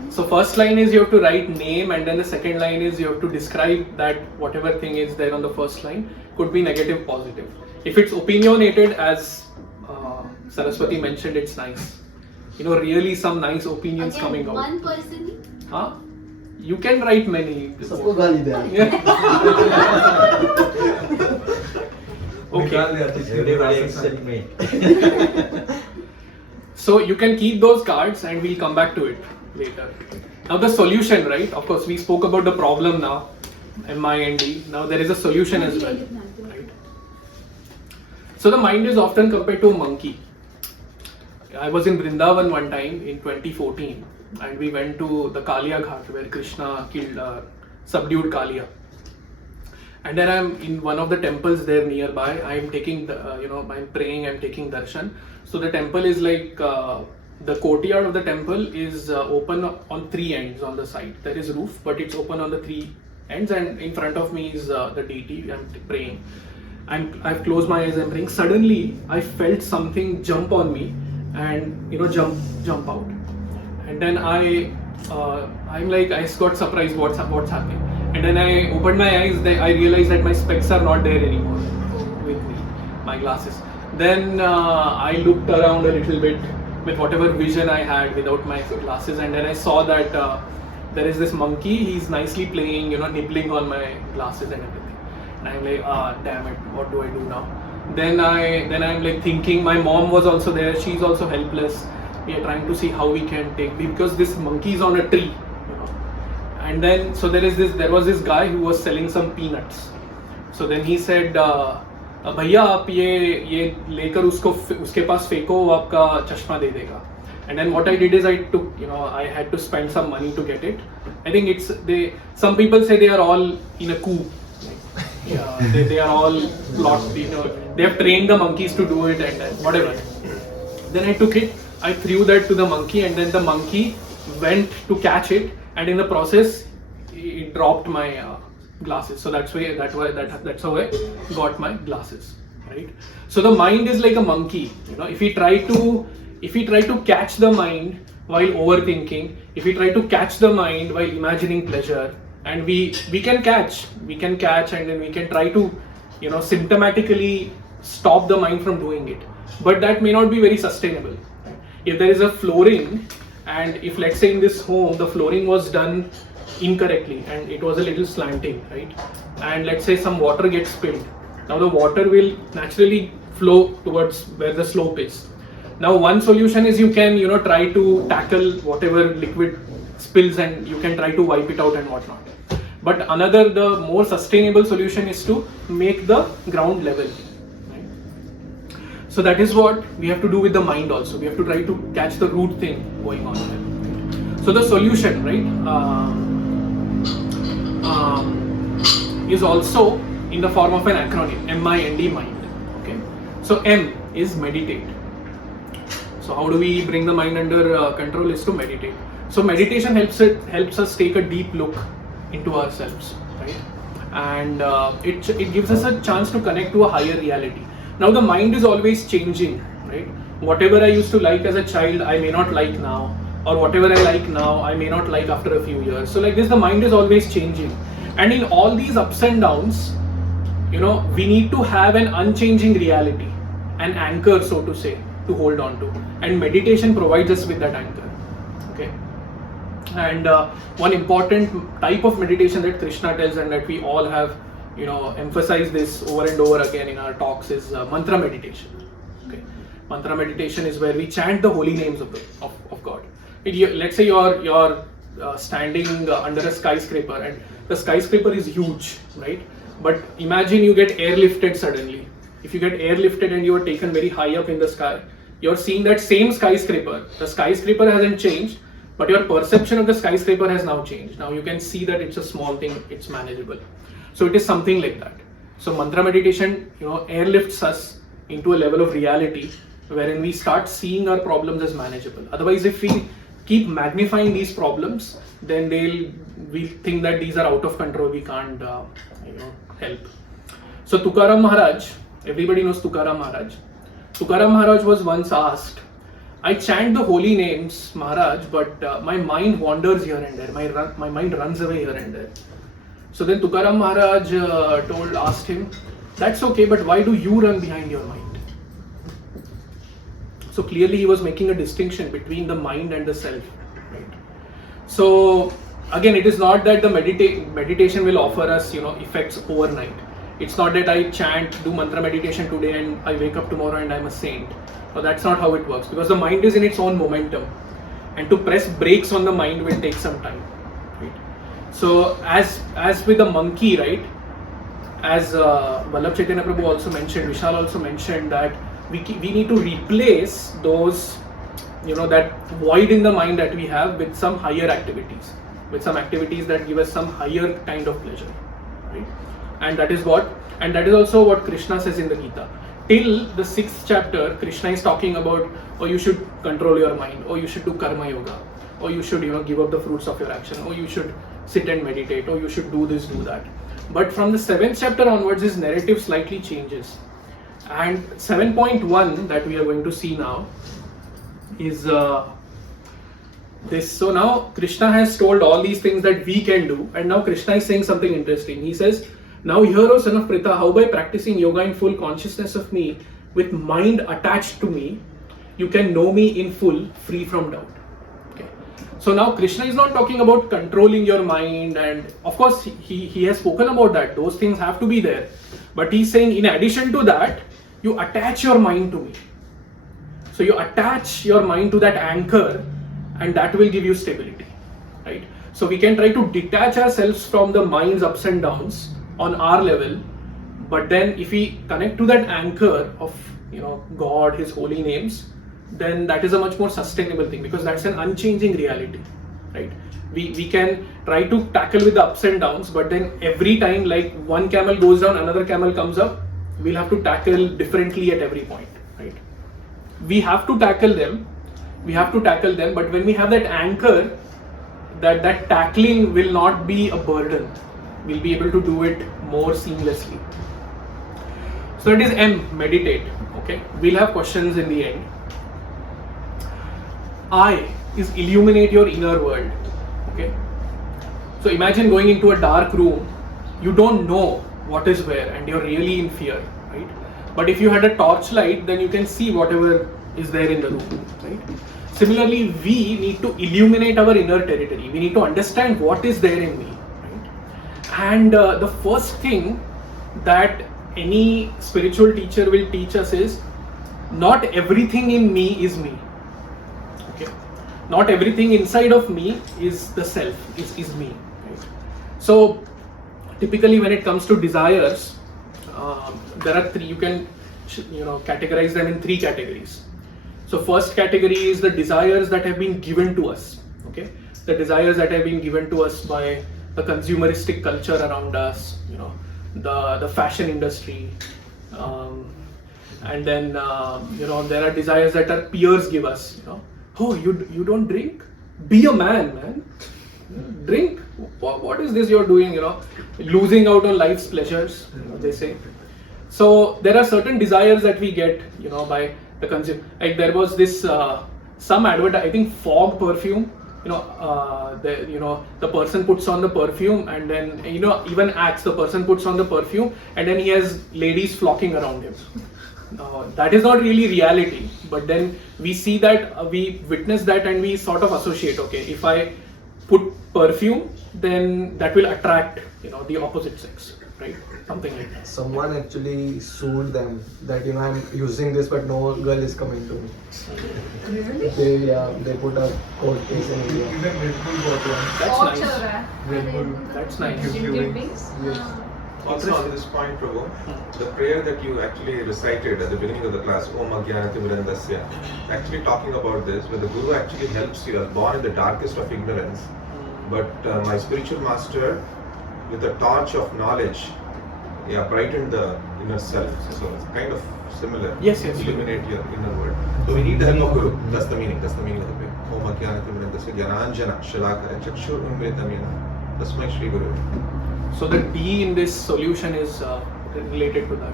So first line is you have to write name, and then the second line is you have to describe that whatever thing is there on the first line could be negative, positive. If it's opinionated, as Saraswati mentioned, it's nice. Really some nice opinions Again, coming out. one person. Huh? You can write many. सबको गाली दे. Okay. So you can keep those cards and we'll come back to it later. Now the solution, right? Of course, we spoke about the problem now, M-I-N-D. Now there is a solution as well, right? So the mind is often compared to a monkey. I was in Vrindavan one time in 2014 and we went to the Kalia Ghat where Krishna killed subdued Kaliya. And then I'm in one of the temples there nearby. I'm taking the, I'm praying, I'm taking darshan. So the temple is like, the courtyard of the temple is open on three ends on the side. There is roof, but it's open on the three ends, and in front of me is the deity. I'm praying. I've closed my eyes, I'm praying. Suddenly, I felt something jump on me and, jump out. And then I'm like, I got surprised what's happening. And then I opened my eyes, I realized that my specs are not there anymore with me, my glasses. Then I looked around a little bit with whatever vision I had without my glasses, and then I saw that there is this monkey, he's nicely playing, nibbling on my glasses and everything. And I'm like, damn it, what do I do now? Then I'm like thinking, my mom was also there, she's also helpless. We are trying to see how we can take, because this monkey is on a tree. And then, so there was this guy who was selling some peanuts. So then he said, भैया आप ये लेकर उसके पास फेंको, वो आपका चश्मा दे देगा. And then what I did is I took, I had to spend some money to get it. I think some people say they are all in a coup. They are all locked, they have trained the monkeys to do it and whatever. Then I took it, I threw that to the monkey, and then the monkey went to catch it, and in the process it dropped my glasses. So that's how I got my glasses, right? So the mind is like a monkey. If we try to catch the mind while overthinking, if we try to catch the mind while imagining pleasure, and we can catch, and then we can try to symptomatically stop the mind from doing it, but that may not be very sustainable. If there is a flooring, and if let's say in this home the flooring was done incorrectly and it was a little slanting, right, and let's say some water gets spilled, now the water will naturally flow towards where the slope is. Now one solution is you can try to tackle whatever liquid spills, and you can try to wipe it out and whatnot. But the more sustainable solution is to make the ground level. Right? So that is what we have to do with the mind also. We have to try to catch the root thing going on there. Right? So the solution, right, is also in the form of an acronym, MIND, mind. Okay. So M is meditate. So how do we bring the mind under control? Is to meditate. So meditation helps us take a deep look into ourselves, right? And it gives us a chance to connect to a higher reality. Now the mind is always changing, right? Whatever I used to like as a child, I may not like now, or whatever I like now, I may not like after a few years. So like this, the mind is always changing, and in all these ups and downs, we need to have an unchanging reality, an anchor, so to say, to hold on to, and meditation provides us with that anchor. Okay. And one important type of meditation that Krishna tells, and that we all have emphasized this over and over again in our talks, is mantra meditation. Okay. Mantra meditation is where we chant the holy names of God. Let's say you're standing under a skyscraper, and the skyscraper is huge, right? But imagine you get airlifted suddenly. If you get airlifted and you are taken very high up in the sky, you're seeing that same skyscraper. The skyscraper hasn't changed, but your perception of the skyscraper has now changed. Now you can see that it's a small thing, it's manageable. So it is something like that. So mantra meditation, airlifts us into a level of reality wherein we start seeing our problems as manageable. Otherwise, if we keep magnifying these problems, then we think that these are out of control, we can't help. So Tukaram Maharaj, everybody knows Tukaram Maharaj. Tukaram Maharaj was once asked, I chant the holy names, Maharaj, but my mind wanders here and there. My mind runs away here and there. So then Tukaram Maharaj asked him, that's okay, but why do you run behind your mind? So clearly he was making a distinction between the mind and the self. Right? So again, it is not that the meditation will offer us, effects overnight. It's not that I do mantra meditation today and I wake up tomorrow and I'm a saint. No, that's not how it works, because the mind is in its own momentum, and to press brakes on the mind will take some time. Right? So as with the monkey, right? As Vallabh Chaitanya Prabhu also mentioned, Vishal also mentioned that we need to replace those, that void in the mind that we have with some higher activities. with some activities that give us some higher kind of pleasure, right? And that is also what Krishna says in the Gita. Till the 6th chapter, Krishna is talking about, oh, you should control your mind, or you should do karma yoga, or you should, give up the fruits of your action, or you should sit and meditate, or you should do this, do that. But from the 7th chapter onwards, his narrative slightly changes. And 7.1 that we are going to see now is this. So now Krishna has told all these things that we can do, and now Krishna is saying something interesting. He says, now hear, O son of Pritha, how by practicing yoga in full consciousness of me, with mind attached to me, you can know me in full, free from doubt. Okay. So now Krishna is not talking about controlling your mind, and of course he has spoken about that. Those things have to be there. But he's saying, in addition to that, you attach your mind to me. So you attach your mind to that anchor, and that will give you stability, right? So we can try to detach ourselves from the mind's ups and downs on our level, but then if we connect to that anchor of God, His holy names, then that is a much more sustainable thing, because that's an unchanging reality, right? We can try to tackle with the ups and downs, but then every time, like one camel goes down, another camel comes up, we'll have to tackle differently at every point, right? We have to tackle them, but when we have that anchor, that tackling will not be a burden. We'll be able to do it more seamlessly. So that is M, meditate. Okay, we'll have questions in the end. I is illuminate your inner world. Okay, so imagine going into a dark room, you don't know what is where, and you're really in fear, right? But if you had a torchlight, then you can see whatever is there in the room, right? Similarly, we need to illuminate our inner territory. We need to understand what is there in me, right? And the first thing that any spiritual teacher will teach us is, not everything in me is me. Okay, not everything inside of me is the self, is me, right? So typically when it comes to desires, there are three. You can categorize them in three categories. So first category is the desires that have been given to us. Okay, the desires that have been given to us by the consumeristic culture around us, the fashion industry, and then there are desires that our peers give us. Oh, you don't drink? Be a man. Drink. What is this you're doing? Losing out on life's pleasures, they say. So there are certain desires that we get, by the consumer. Like there was this some advert, I think fog perfume. The person puts on the perfume, and then even acts. The person puts on the perfume, and then he has ladies flocking around him. That is not really reality, but then we see that, we witness that, and we sort of associate. Okay, if I put perfume, then that will attract the opposite sex, right? Something like that. Someone actually sued them that I'm using this, but no girl is coming to me. Really? They put a court case in India. Even Red Bull got one. That's और nice. चल रहा है। Red Bull. That's nice. Ginger drinks? Yes. Also on this point, Prabhu, the prayer that you actually recited at the beginning of the class, Om Ajnanati Mirandasya, actually talking about this, where the Guru actually helps you. You are born in the darkest of ignorance, but my spiritual master, with the torch of knowledge, brightened the inner self. So it's kind of similar. Yes. Illuminate your inner world. So we need the help of Guru. That's the meaning. That's the meaning of the prayer. Om Ajnanati Mirandasya Jnananjana Shalakara Chakshur Umritam Yena. That's my Shri Guru. So the D in this solution is related to that.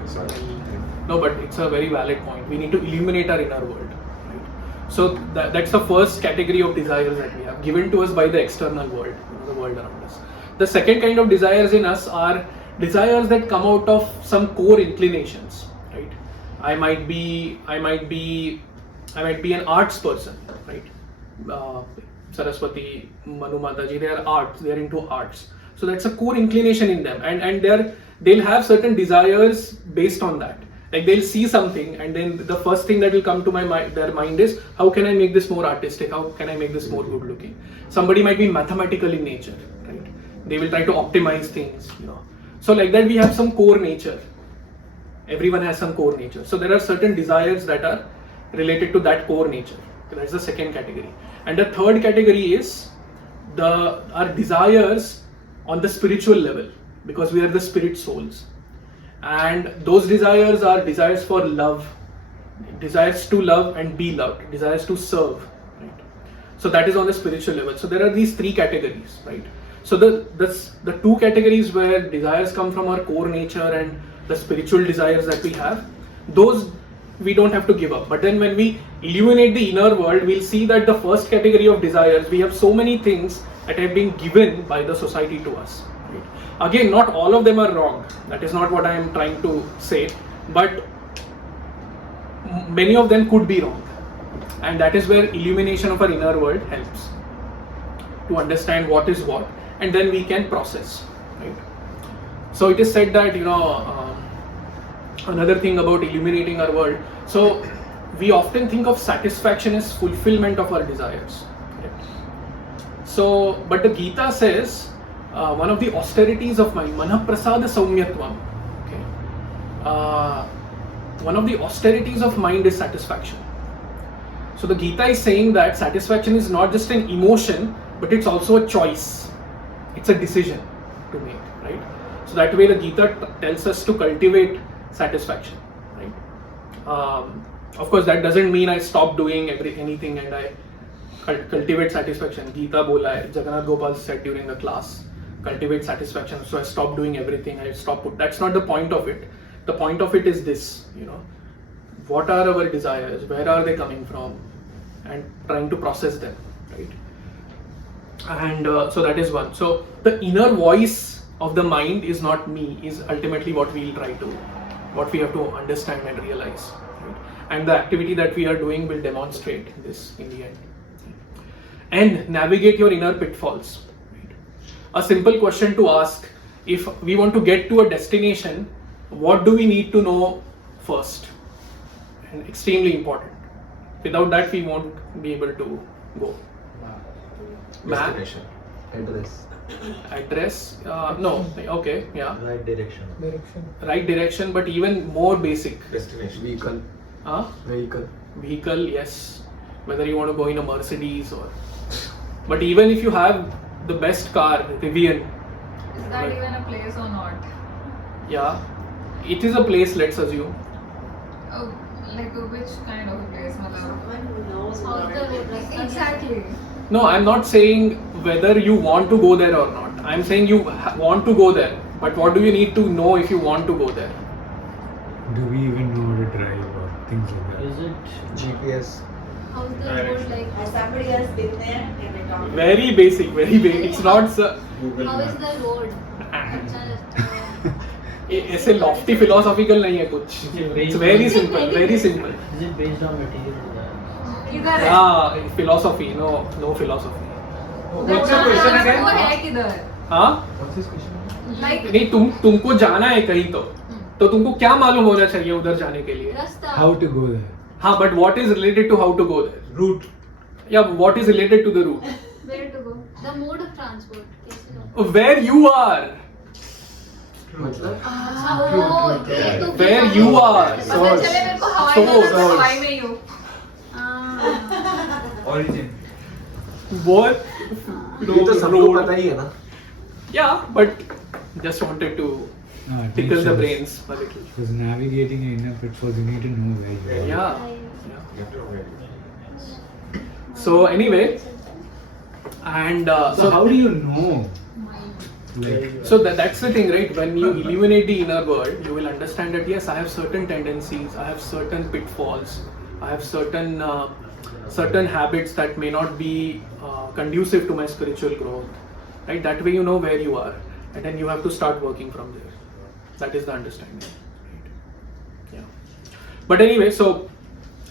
No, but it's a very valid point. We need to illuminate our inner world. Right? So that's the first category of desires that we have, given to us by the external world, the world around us. The second kind of desires in us are desires that come out of some core inclinations. Right? I might be an arts person. Right? Saraswati, Manu Mataji, they are into arts. So that's a core inclination in them, and they'll have certain desires based on that. Like they'll see something, and then the first thing that will come to their mind is, how can I make this more artistic? How can I make this more good looking? Somebody might be mathematical in nature, right? They will try to optimize things, So like that, we have some core nature. Everyone has some core nature. So there are certain desires that are related to that core nature. That's the second category. And the third category is our desires on the spiritual level, because we are the spirit souls, and those desires are desires for love, desires to love and be loved, desires to serve, right? So that is on the spiritual level. So there are these three categories, right? So the two categories where desires come from our core nature and the spiritual desires that we have, those we don't have to give up. But then when we illuminate the inner world, we'll see that the first category of desires, we have so many things that have been given by the society to us, right? Again, not all of them are wrong, that is not what I am trying to say, but many of them could be wrong, and that is where illumination of our inner world helps to understand what is what, and then we can process, right? So it is said that, another thing about illuminating our world, so we often think of satisfaction as fulfillment of our desires, right? So but the Gita says one of the austerities of mind, manah prasada saumyatvam, okay, one of the austerities of mind is satisfaction. So the Gita is saying that satisfaction is not just an emotion, but it's also a choice. It's a decision to make, right? So that way the Gita tells us to cultivate satisfaction, right? Of course, that doesn't mean I stop doing anything and I cultivate satisfaction. Gita bola hai, Jagannath Gopal said during the class, cultivate satisfaction. So I stop doing everything. That's not the point of it. The point of it is this, what are our desires? Where are they coming from? And trying to process them, right? And so that is one. So the inner voice of the mind is not me, is ultimately what we have to understand and realize, right? And the activity that we are doing will demonstrate this in the end. And navigate your inner pitfalls, right? A simple question to ask: if we want to get to a destination, what do we need to know first? And extremely important. Without that, we won't be able to go. Map, Destination. Address. no, okay, yeah, Right direction. right direction, but even more basic. Destination. Vehicle. Vehicle. Vehicle, yes. Whether you want to go in a Mercedes or, but even if you have the best car, Rivian, Is that even a place or not? yeah, it is a place. Let's assume. Oh, like which kind of a place? Someone who knows How's the road? Exactly. No, I'm not saying whether you want to go there or not. I'm saying you want to go there. But what do you need to know if you want to go there? Do we even know how to drive or things like that? Is it GPS. How's the road like? Has somebody else been there? Can they talk? Very basic, very basic. It's not How is the road? ऐसे lofty philosophical नहीं है कुछ. It's very simple, very simple. Is it based on material desires? किधर है? Yeah, philosophy, no philosophy. What's your question again? वो है किधर? हाँ? What's his question? Like नहीं, तुमको जाना है कहीं तो तुमको क्या मालूम होना चाहिए उधर जाने के लिए? Rasta. How to go there? हाँ, but what is related to how to go there? Route. Yeah, what is related to the route? Where to go? The mode of transport. कैसे go? Where you are. मतलब? अच्छा वो ये तो Where you are. पता चले मेरे को हवाई में Source. हवाई में ही हूँ. Origin. What? ये तो सबको पता ही है ना. Yeah, but just wanted to It tickle makes the sense. brains a little. Because navigating your inner pitfalls, you need to know where you are. Yeah. You have to know where you are. So anyway, and So how do you know? Like, so that's the thing, right? When you illuminate the inner world, you will understand that yes, I have certain tendencies, I have certain pitfalls, I have certain habits that may not be conducive to my spiritual growth, right? That way you know where you are, and then you have to start working from there. That is the understanding, right? Yeah. But anyway, so,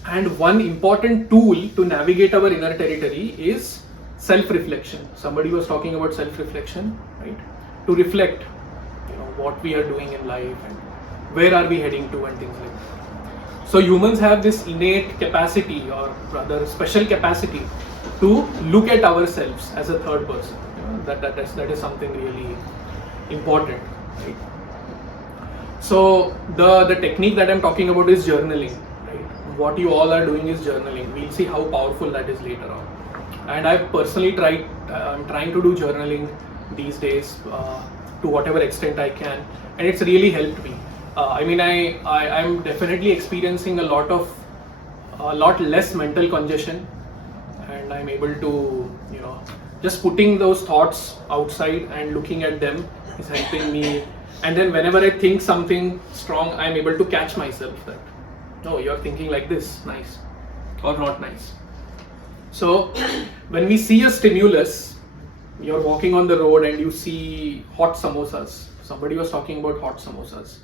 and one important tool to navigate our inner territory is self-reflection. Somebody was talking about self-reflection, right? To reflect, what we are doing in life and where are we heading to and things like that. So humans have this innate capacity, or rather special capacity, to look at ourselves as a third person. That is something really important, right? So the technique that I'm talking about is journaling, right? What you all are doing is journaling. We'll see how powerful that is later on. And I've personally tried, I'm trying to do journaling these days to whatever extent I can, and it's really helped me. I'm definitely experiencing a lot less mental congestion, and I'm able to, just putting those thoughts outside and looking at them is helping me. And then whenever I think something strong, I'm able to catch myself that, no, you're thinking like this, nice or not nice. So when we see a stimulus, you're walking on the road and you see hot samosas. Somebody was talking about hot samosas.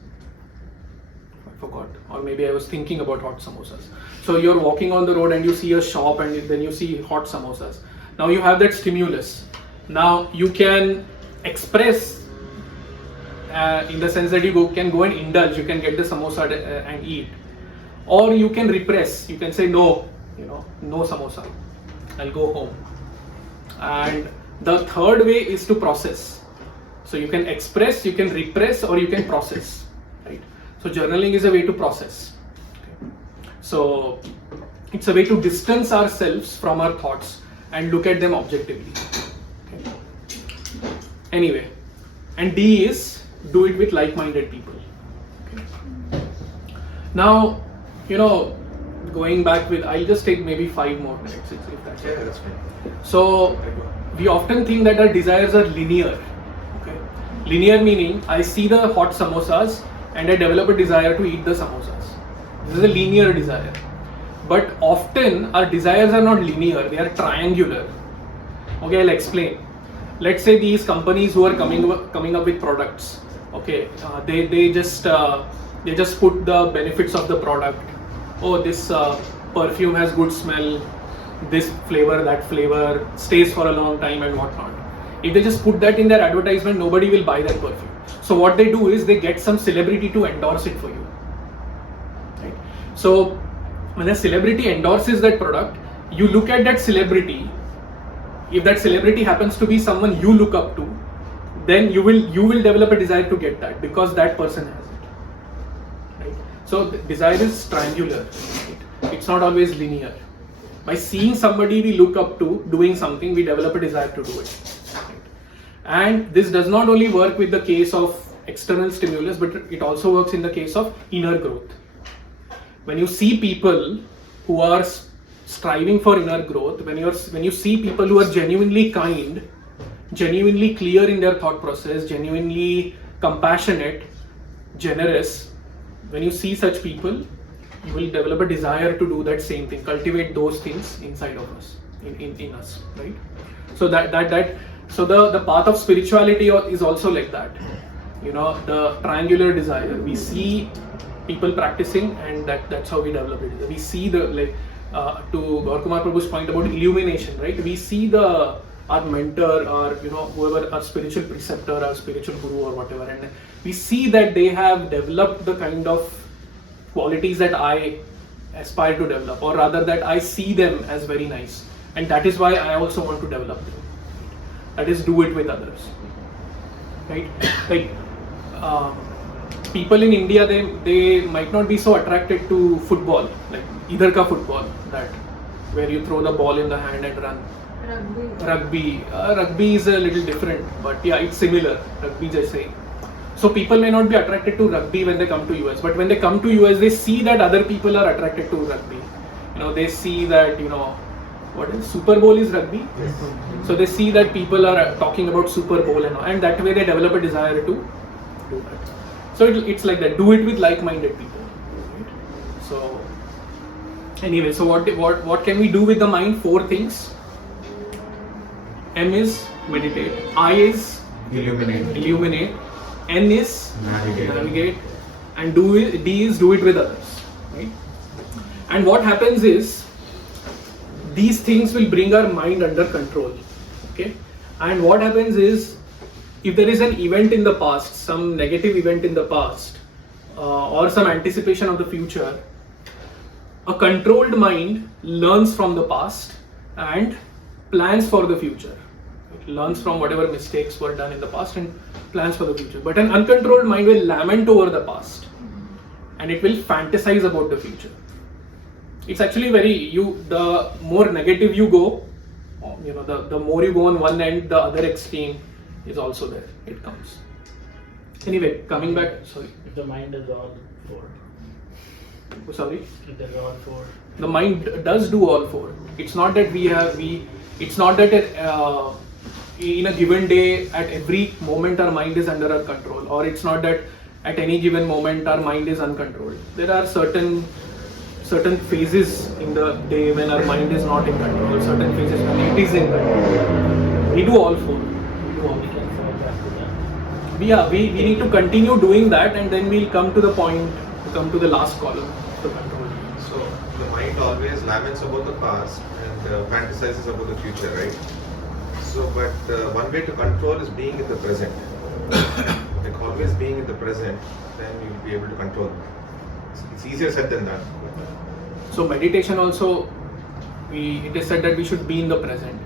I forgot, or maybe I was thinking about hot samosas. So you're walking on the road and you see a shop and then you see hot samosas. Now you have that stimulus. Now you can express in the sense that you can go and indulge, you can get the samosa and eat. Or you can repress, you can say no, no samosa, I'll go home. And the third way is to process. So you can express, you can repress, or you can process, right? So journaling is a way to process. Okay. So it's a way to distance ourselves from our thoughts and look at them objectively. Okay. Anyway, and D is do it with like-minded people. Okay. Now, going back with, I'll just take maybe 5 more minutes if that's okay. Yeah, that's fine. So we often think that our desires are linear. Okay? Linear meaning I see the hot samosas and I develop a desire to eat the samosas. This is a linear desire. But often our desires are not linear, they are triangular. Okay, I'll explain. Let's say these companies who are coming up with products. Okay, they just put the benefits of the product. Oh, this perfume has good smell, this flavor, that flavor, stays for a long time and whatnot. If they just put that in their advertisement, nobody will buy that perfume. So what they do is they get some celebrity to endorse it for you. Right? So when a celebrity endorses that product, you look at that celebrity. If that celebrity happens to be someone you look up to, then you will develop a desire to get that because that person has it. Right? So desire is triangular. Right? It's not always linear. By seeing somebody we look up to doing something, we develop a desire to do it. Right? And this does not only work with the case of external stimulus, but it also works in the case of inner growth. When you see people who are striving for inner growth, when you see people who are genuinely kind, genuinely clear in their thought process, genuinely compassionate, generous, when you see such people, you will develop a desire to do that same thing, cultivate those things inside of us, in us, right? So so the path of spirituality is also like that. The triangular desire. We see people practicing, and that's how we develop it. We see to Gaur Kumar Prabhu's point about illumination, right? We see our mentor or whoever, our spiritual preceptor, our spiritual guru or whatever, and we see that they have developed the kind of qualities that I aspire to develop, or rather that I see them as very nice, and that is why I also want to develop them. That is, do it with others, right? Like people in India, they might not be so attracted to football, like idhar ka football, that where you throw the ball in the hand and run. Rugby is a little different, but yeah, it's similar. Rugby jaise. So people may not be attracted to rugby when they come to US, but when they come to US, they see that other people are attracted to rugby. They see that what is Super Bowl is rugby. Yes. So they see that people are talking about Super Bowl and that way they develop a desire to do that. So it's like that. Do it with like-minded people. Right? So anyway, so what can we do with the mind? 4 things. M is meditate. I is illuminate. N is navigate. And D is do it with others. Right? And what happens is these things will bring our mind under control. Okay? And what happens is, if there is an event in the past, some negative event in the past, or some anticipation of the future, a controlled mind learns from the past and plans for the future. It learns from whatever mistakes were done in the past and plans for the future. But an uncontrolled mind will lament over the past and it will fantasize about the future. It's actually the more negative you go, the more you go on one end, the other extreme is also there. It comes. Anyway, coming back. Sorry. If the mind is all four. Sorry. If there's all four. The mind does do all four. It's not that it's not that in a given day, at every moment our mind is under our control, or it's not that at any given moment our mind is uncontrolled. There are certain phases in the day when our mind is not in control, certain phases when it is in control. We do all four. We can fall back to that. We need to continue doing that, and then we'll come to the last column, the control. So the mind always laments about the past and fantasizes about the future, right? So, but one way to control is being in the present. Like always being in the present, then you'll be able to control. It's easier said than done. So meditation also, it is said that we should be in the present.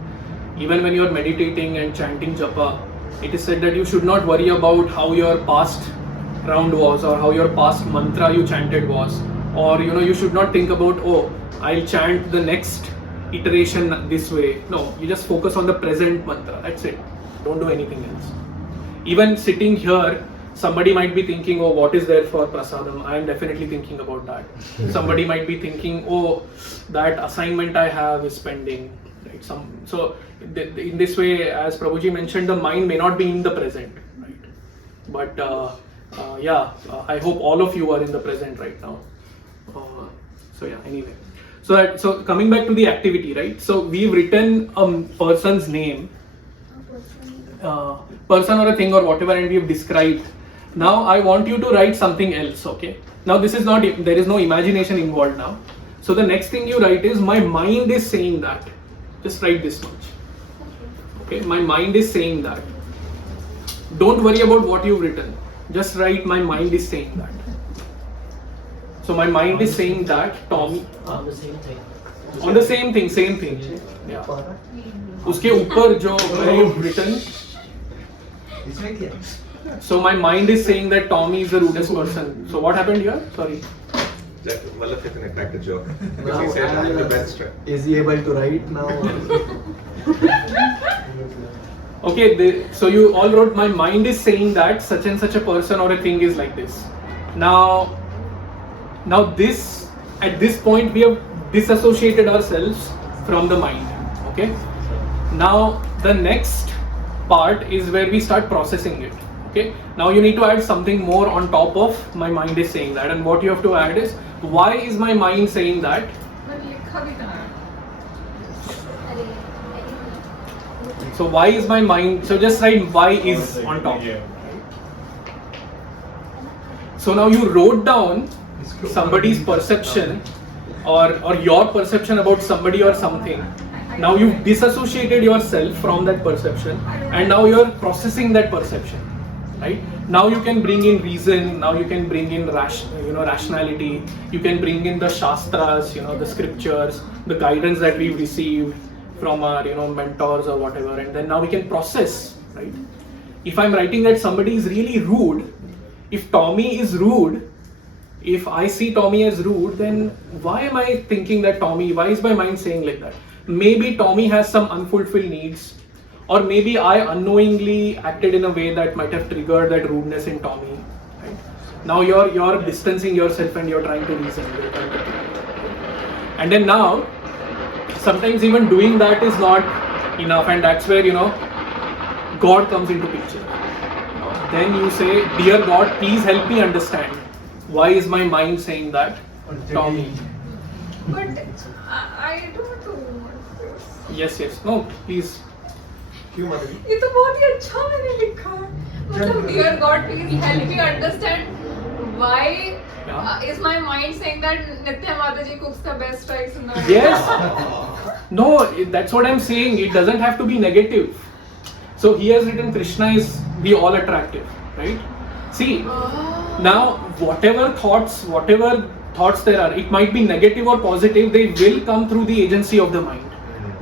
Even when you are meditating and chanting japa, it is said that you should not worry about how your past round was or how your past mantra you chanted was, or you should not think about, oh, I'll chant the next iteration this way. No, you just focus on the present mantra. That's it. Don't do anything else. Even sitting here, somebody might be thinking, oh, what is there for prasadam? I am definitely thinking about that. Somebody might be thinking, oh, that assignment I have is pending. Right? So in this way, as Prabhuji mentioned, the mind may not be in the present. Right? But I hope all of you are in the present right now. Anyway. So coming back to the activity, right? So we've written a person's name, person or a thing or whatever, and we've described. Now I want you to write something else, okay? Now there is no imagination involved now. So the next thing you write is, my mind is saying that. Just write this much. Okay, my mind is saying that. Don't worry about what you've written. Just write, my mind is saying that. So my mind is saying that Tommy. On the same thing. On the same thing. Yeah. उसके ऊपर जो I've written. So my mind is saying that Tommy is the rudest person. So what happened here? Sorry. That Vallabh Chetan cracked a joke. Now Because he said, I'm the best. Is he able to write now? Okay, so you all wrote, my mind is saying that such and such a person or a thing is like this. Now this, at this point we have disassociated ourselves from the mind. Okay. Now the next part is where we start processing it. Okay. Now you need to add something more on top of my mind is saying that, and what you have to add is, why is my mind saying that? So why is my mind? So just write why is on top. So now you wrote down somebody's perception or your perception about somebody or something. Now you've disassociated yourself from that perception, and now you're processing that perception. Right? Now you can bring in reason. Now you can bring in rationality. You can bring in the shastras, the scriptures, the guidance that we've received from our mentors or whatever, and then now we can process. Right? If I'm writing that somebody is really rude, if Tommy is rude, if I see Tommy as rude, then why am I thinking that Tommy? Why is my mind saying like that? Maybe Tommy has some unfulfilled needs, or maybe I unknowingly acted in a way that might have triggered that rudeness in Tommy. Right? Now you're distancing yourself and you're trying to reason. And then now, sometimes even doing that is not enough, and that's where God comes into picture. Then you say, dear God, please help me understand. Why is my mind saying that, Tommy? But I don't know what this. Yes. No, please. क्यों मदद? ये तो बहुत ही अच्छा मैंने लिखा है. मतलब dear God, please help me understand why is my mind saying that Nitya Mataji cooks the best rice in the world. Yes. No, that's what I'm saying. It doesn't have to be negative. So he has written Krishna is the all attractive, right? See, now whatever thoughts there are, it might be negative or positive, they will come through the agency of the mind.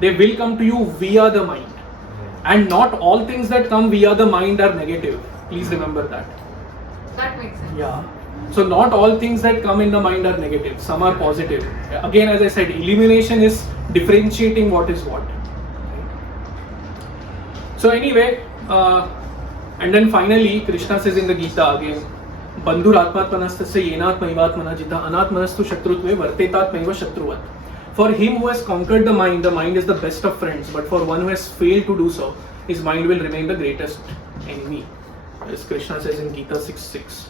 They will come to you via the mind. And not all things that come via the mind are negative. Please remember that. That makes sense. Yeah. So not all things that come in the mind are negative. Some are positive. Again, as I said, elimination is differentiating what is what. So anyway, and then finally Krishna says in the Gita again, Bandhuratmatmanastasya yenatmaivatmana jita anatmanastu shatrutve vartetatmaiva shatruvat. For him who has conquered the mind is the best of friends. But for one who has failed to do so, his mind will remain the greatest enemy. As Krishna says in Gita 6:6.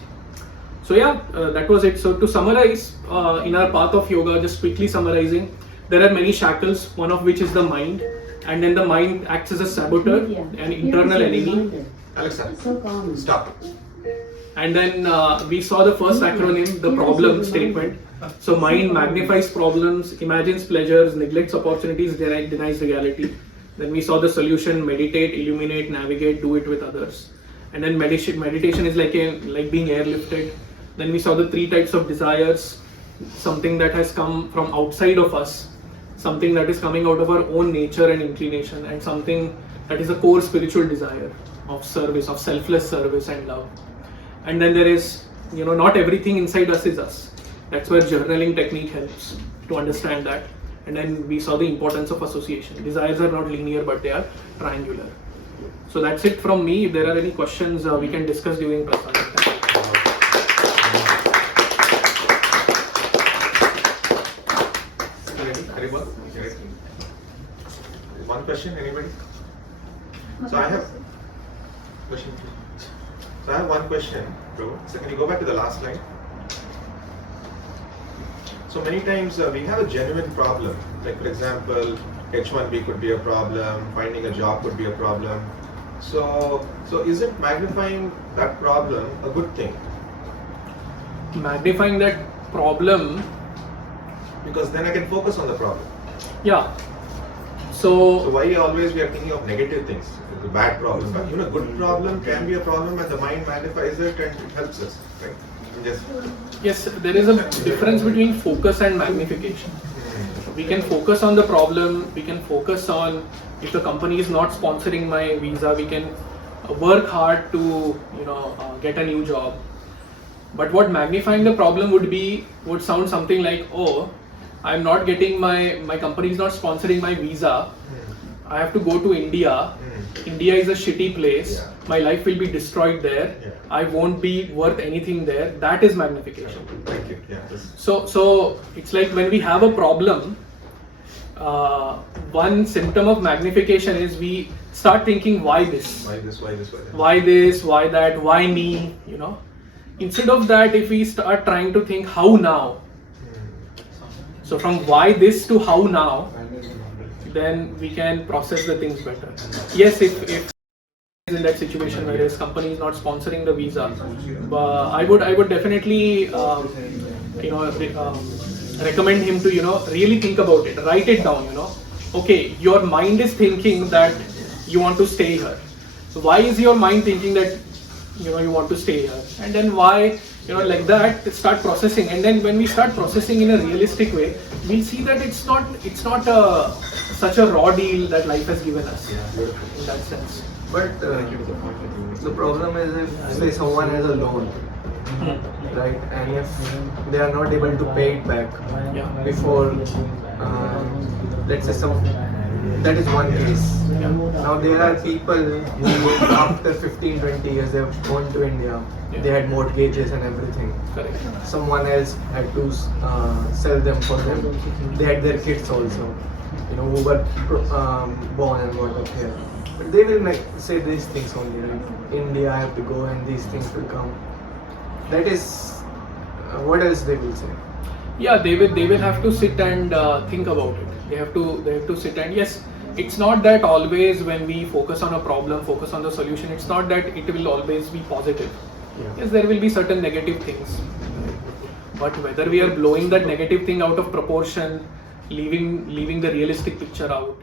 So yeah, that was it. So to summarize, in our path of yoga, just quickly summarizing, there are many shackles, one of which is the mind. And then the mind acts as a saboteur, an internal enemy. Alexa, stop. And then we saw the first acronym, the problem statement. So mind magnifies problems, imagines pleasures, neglects opportunities, denies reality. Then we saw the solution, meditate, illuminate, navigate, do it with others. And then meditation is like being airlifted. Then we saw the 3 types of desires, something that has come from outside of us, something that is coming out of our own nature and inclination, and something that is a core spiritual desire of service, of selfless service and love. And then there is, not everything inside us is us. That's where journaling technique helps to understand that. And then we saw the importance of association. Desires are not linear, but they are triangular. So that's it from me. If there are any questions, we can discuss during prasadam. Anyone? One question, anybody? So I have question. So I have one question, bro. So can you go back to the last slide? So many times we have a genuine problem. Like for example, H1B could be a problem, finding a job could be a problem. So isn't magnifying that problem a good thing? Magnifying that problem, Because then I can focus on the problem. yeah. So why always we are thinking of negative things, the bad problem? But good problem can be a problem and the mind magnifies it and it helps us, right? Yes, there is a difference between focus and magnification. We can focus on the problem, we can focus on if the company is not sponsoring my visa, we can work hard to get a new job. But what magnifying the problem would sound something like, oh, I'm not getting my company is not sponsoring my visa. I have to go to India. India is a shitty place. Yeah. My life will be destroyed there. Yeah. I won't be worth anything there. That is magnification. Thank you. Yeah. So it's like when we have a problem, one symptom of magnification is we start thinking, why this? Why this? Why this? Why that? Why me? Instead of that, if we start trying to think, how now? So from why this to how now, then we can process the things better. Yes, if in that situation where his company is not sponsoring the visa, I would definitely recommend him to really think about it, write it down. Okay, your mind is thinking that you want to stay here. So why is your mind thinking that you want to stay here? And then why, like that, start processing. And then when we start processing in a realistic way, we'll see that it's not such a raw deal that life has given us in that sense. But the problem is if say someone has a loan, right, and if they are not able to pay it back before, let's say that is one case. Now there are people who after 15-20 years they have gone to India, they had mortgages and everything. Correct. Someone else had to sell them for them. They had their kids also, who were born and brought up here. But they will say these things only, right? India, I have to go and these things will come. That is, what else they will say? Yeah, they will have to sit and think about it. They have to sit and yes, it's not that always when we focus on a problem, focus on the solution, it's not that it will always be positive. Yes, there will be certain negative things. But whether we are blowing that negative thing out of proportion, leaving the realistic picture out,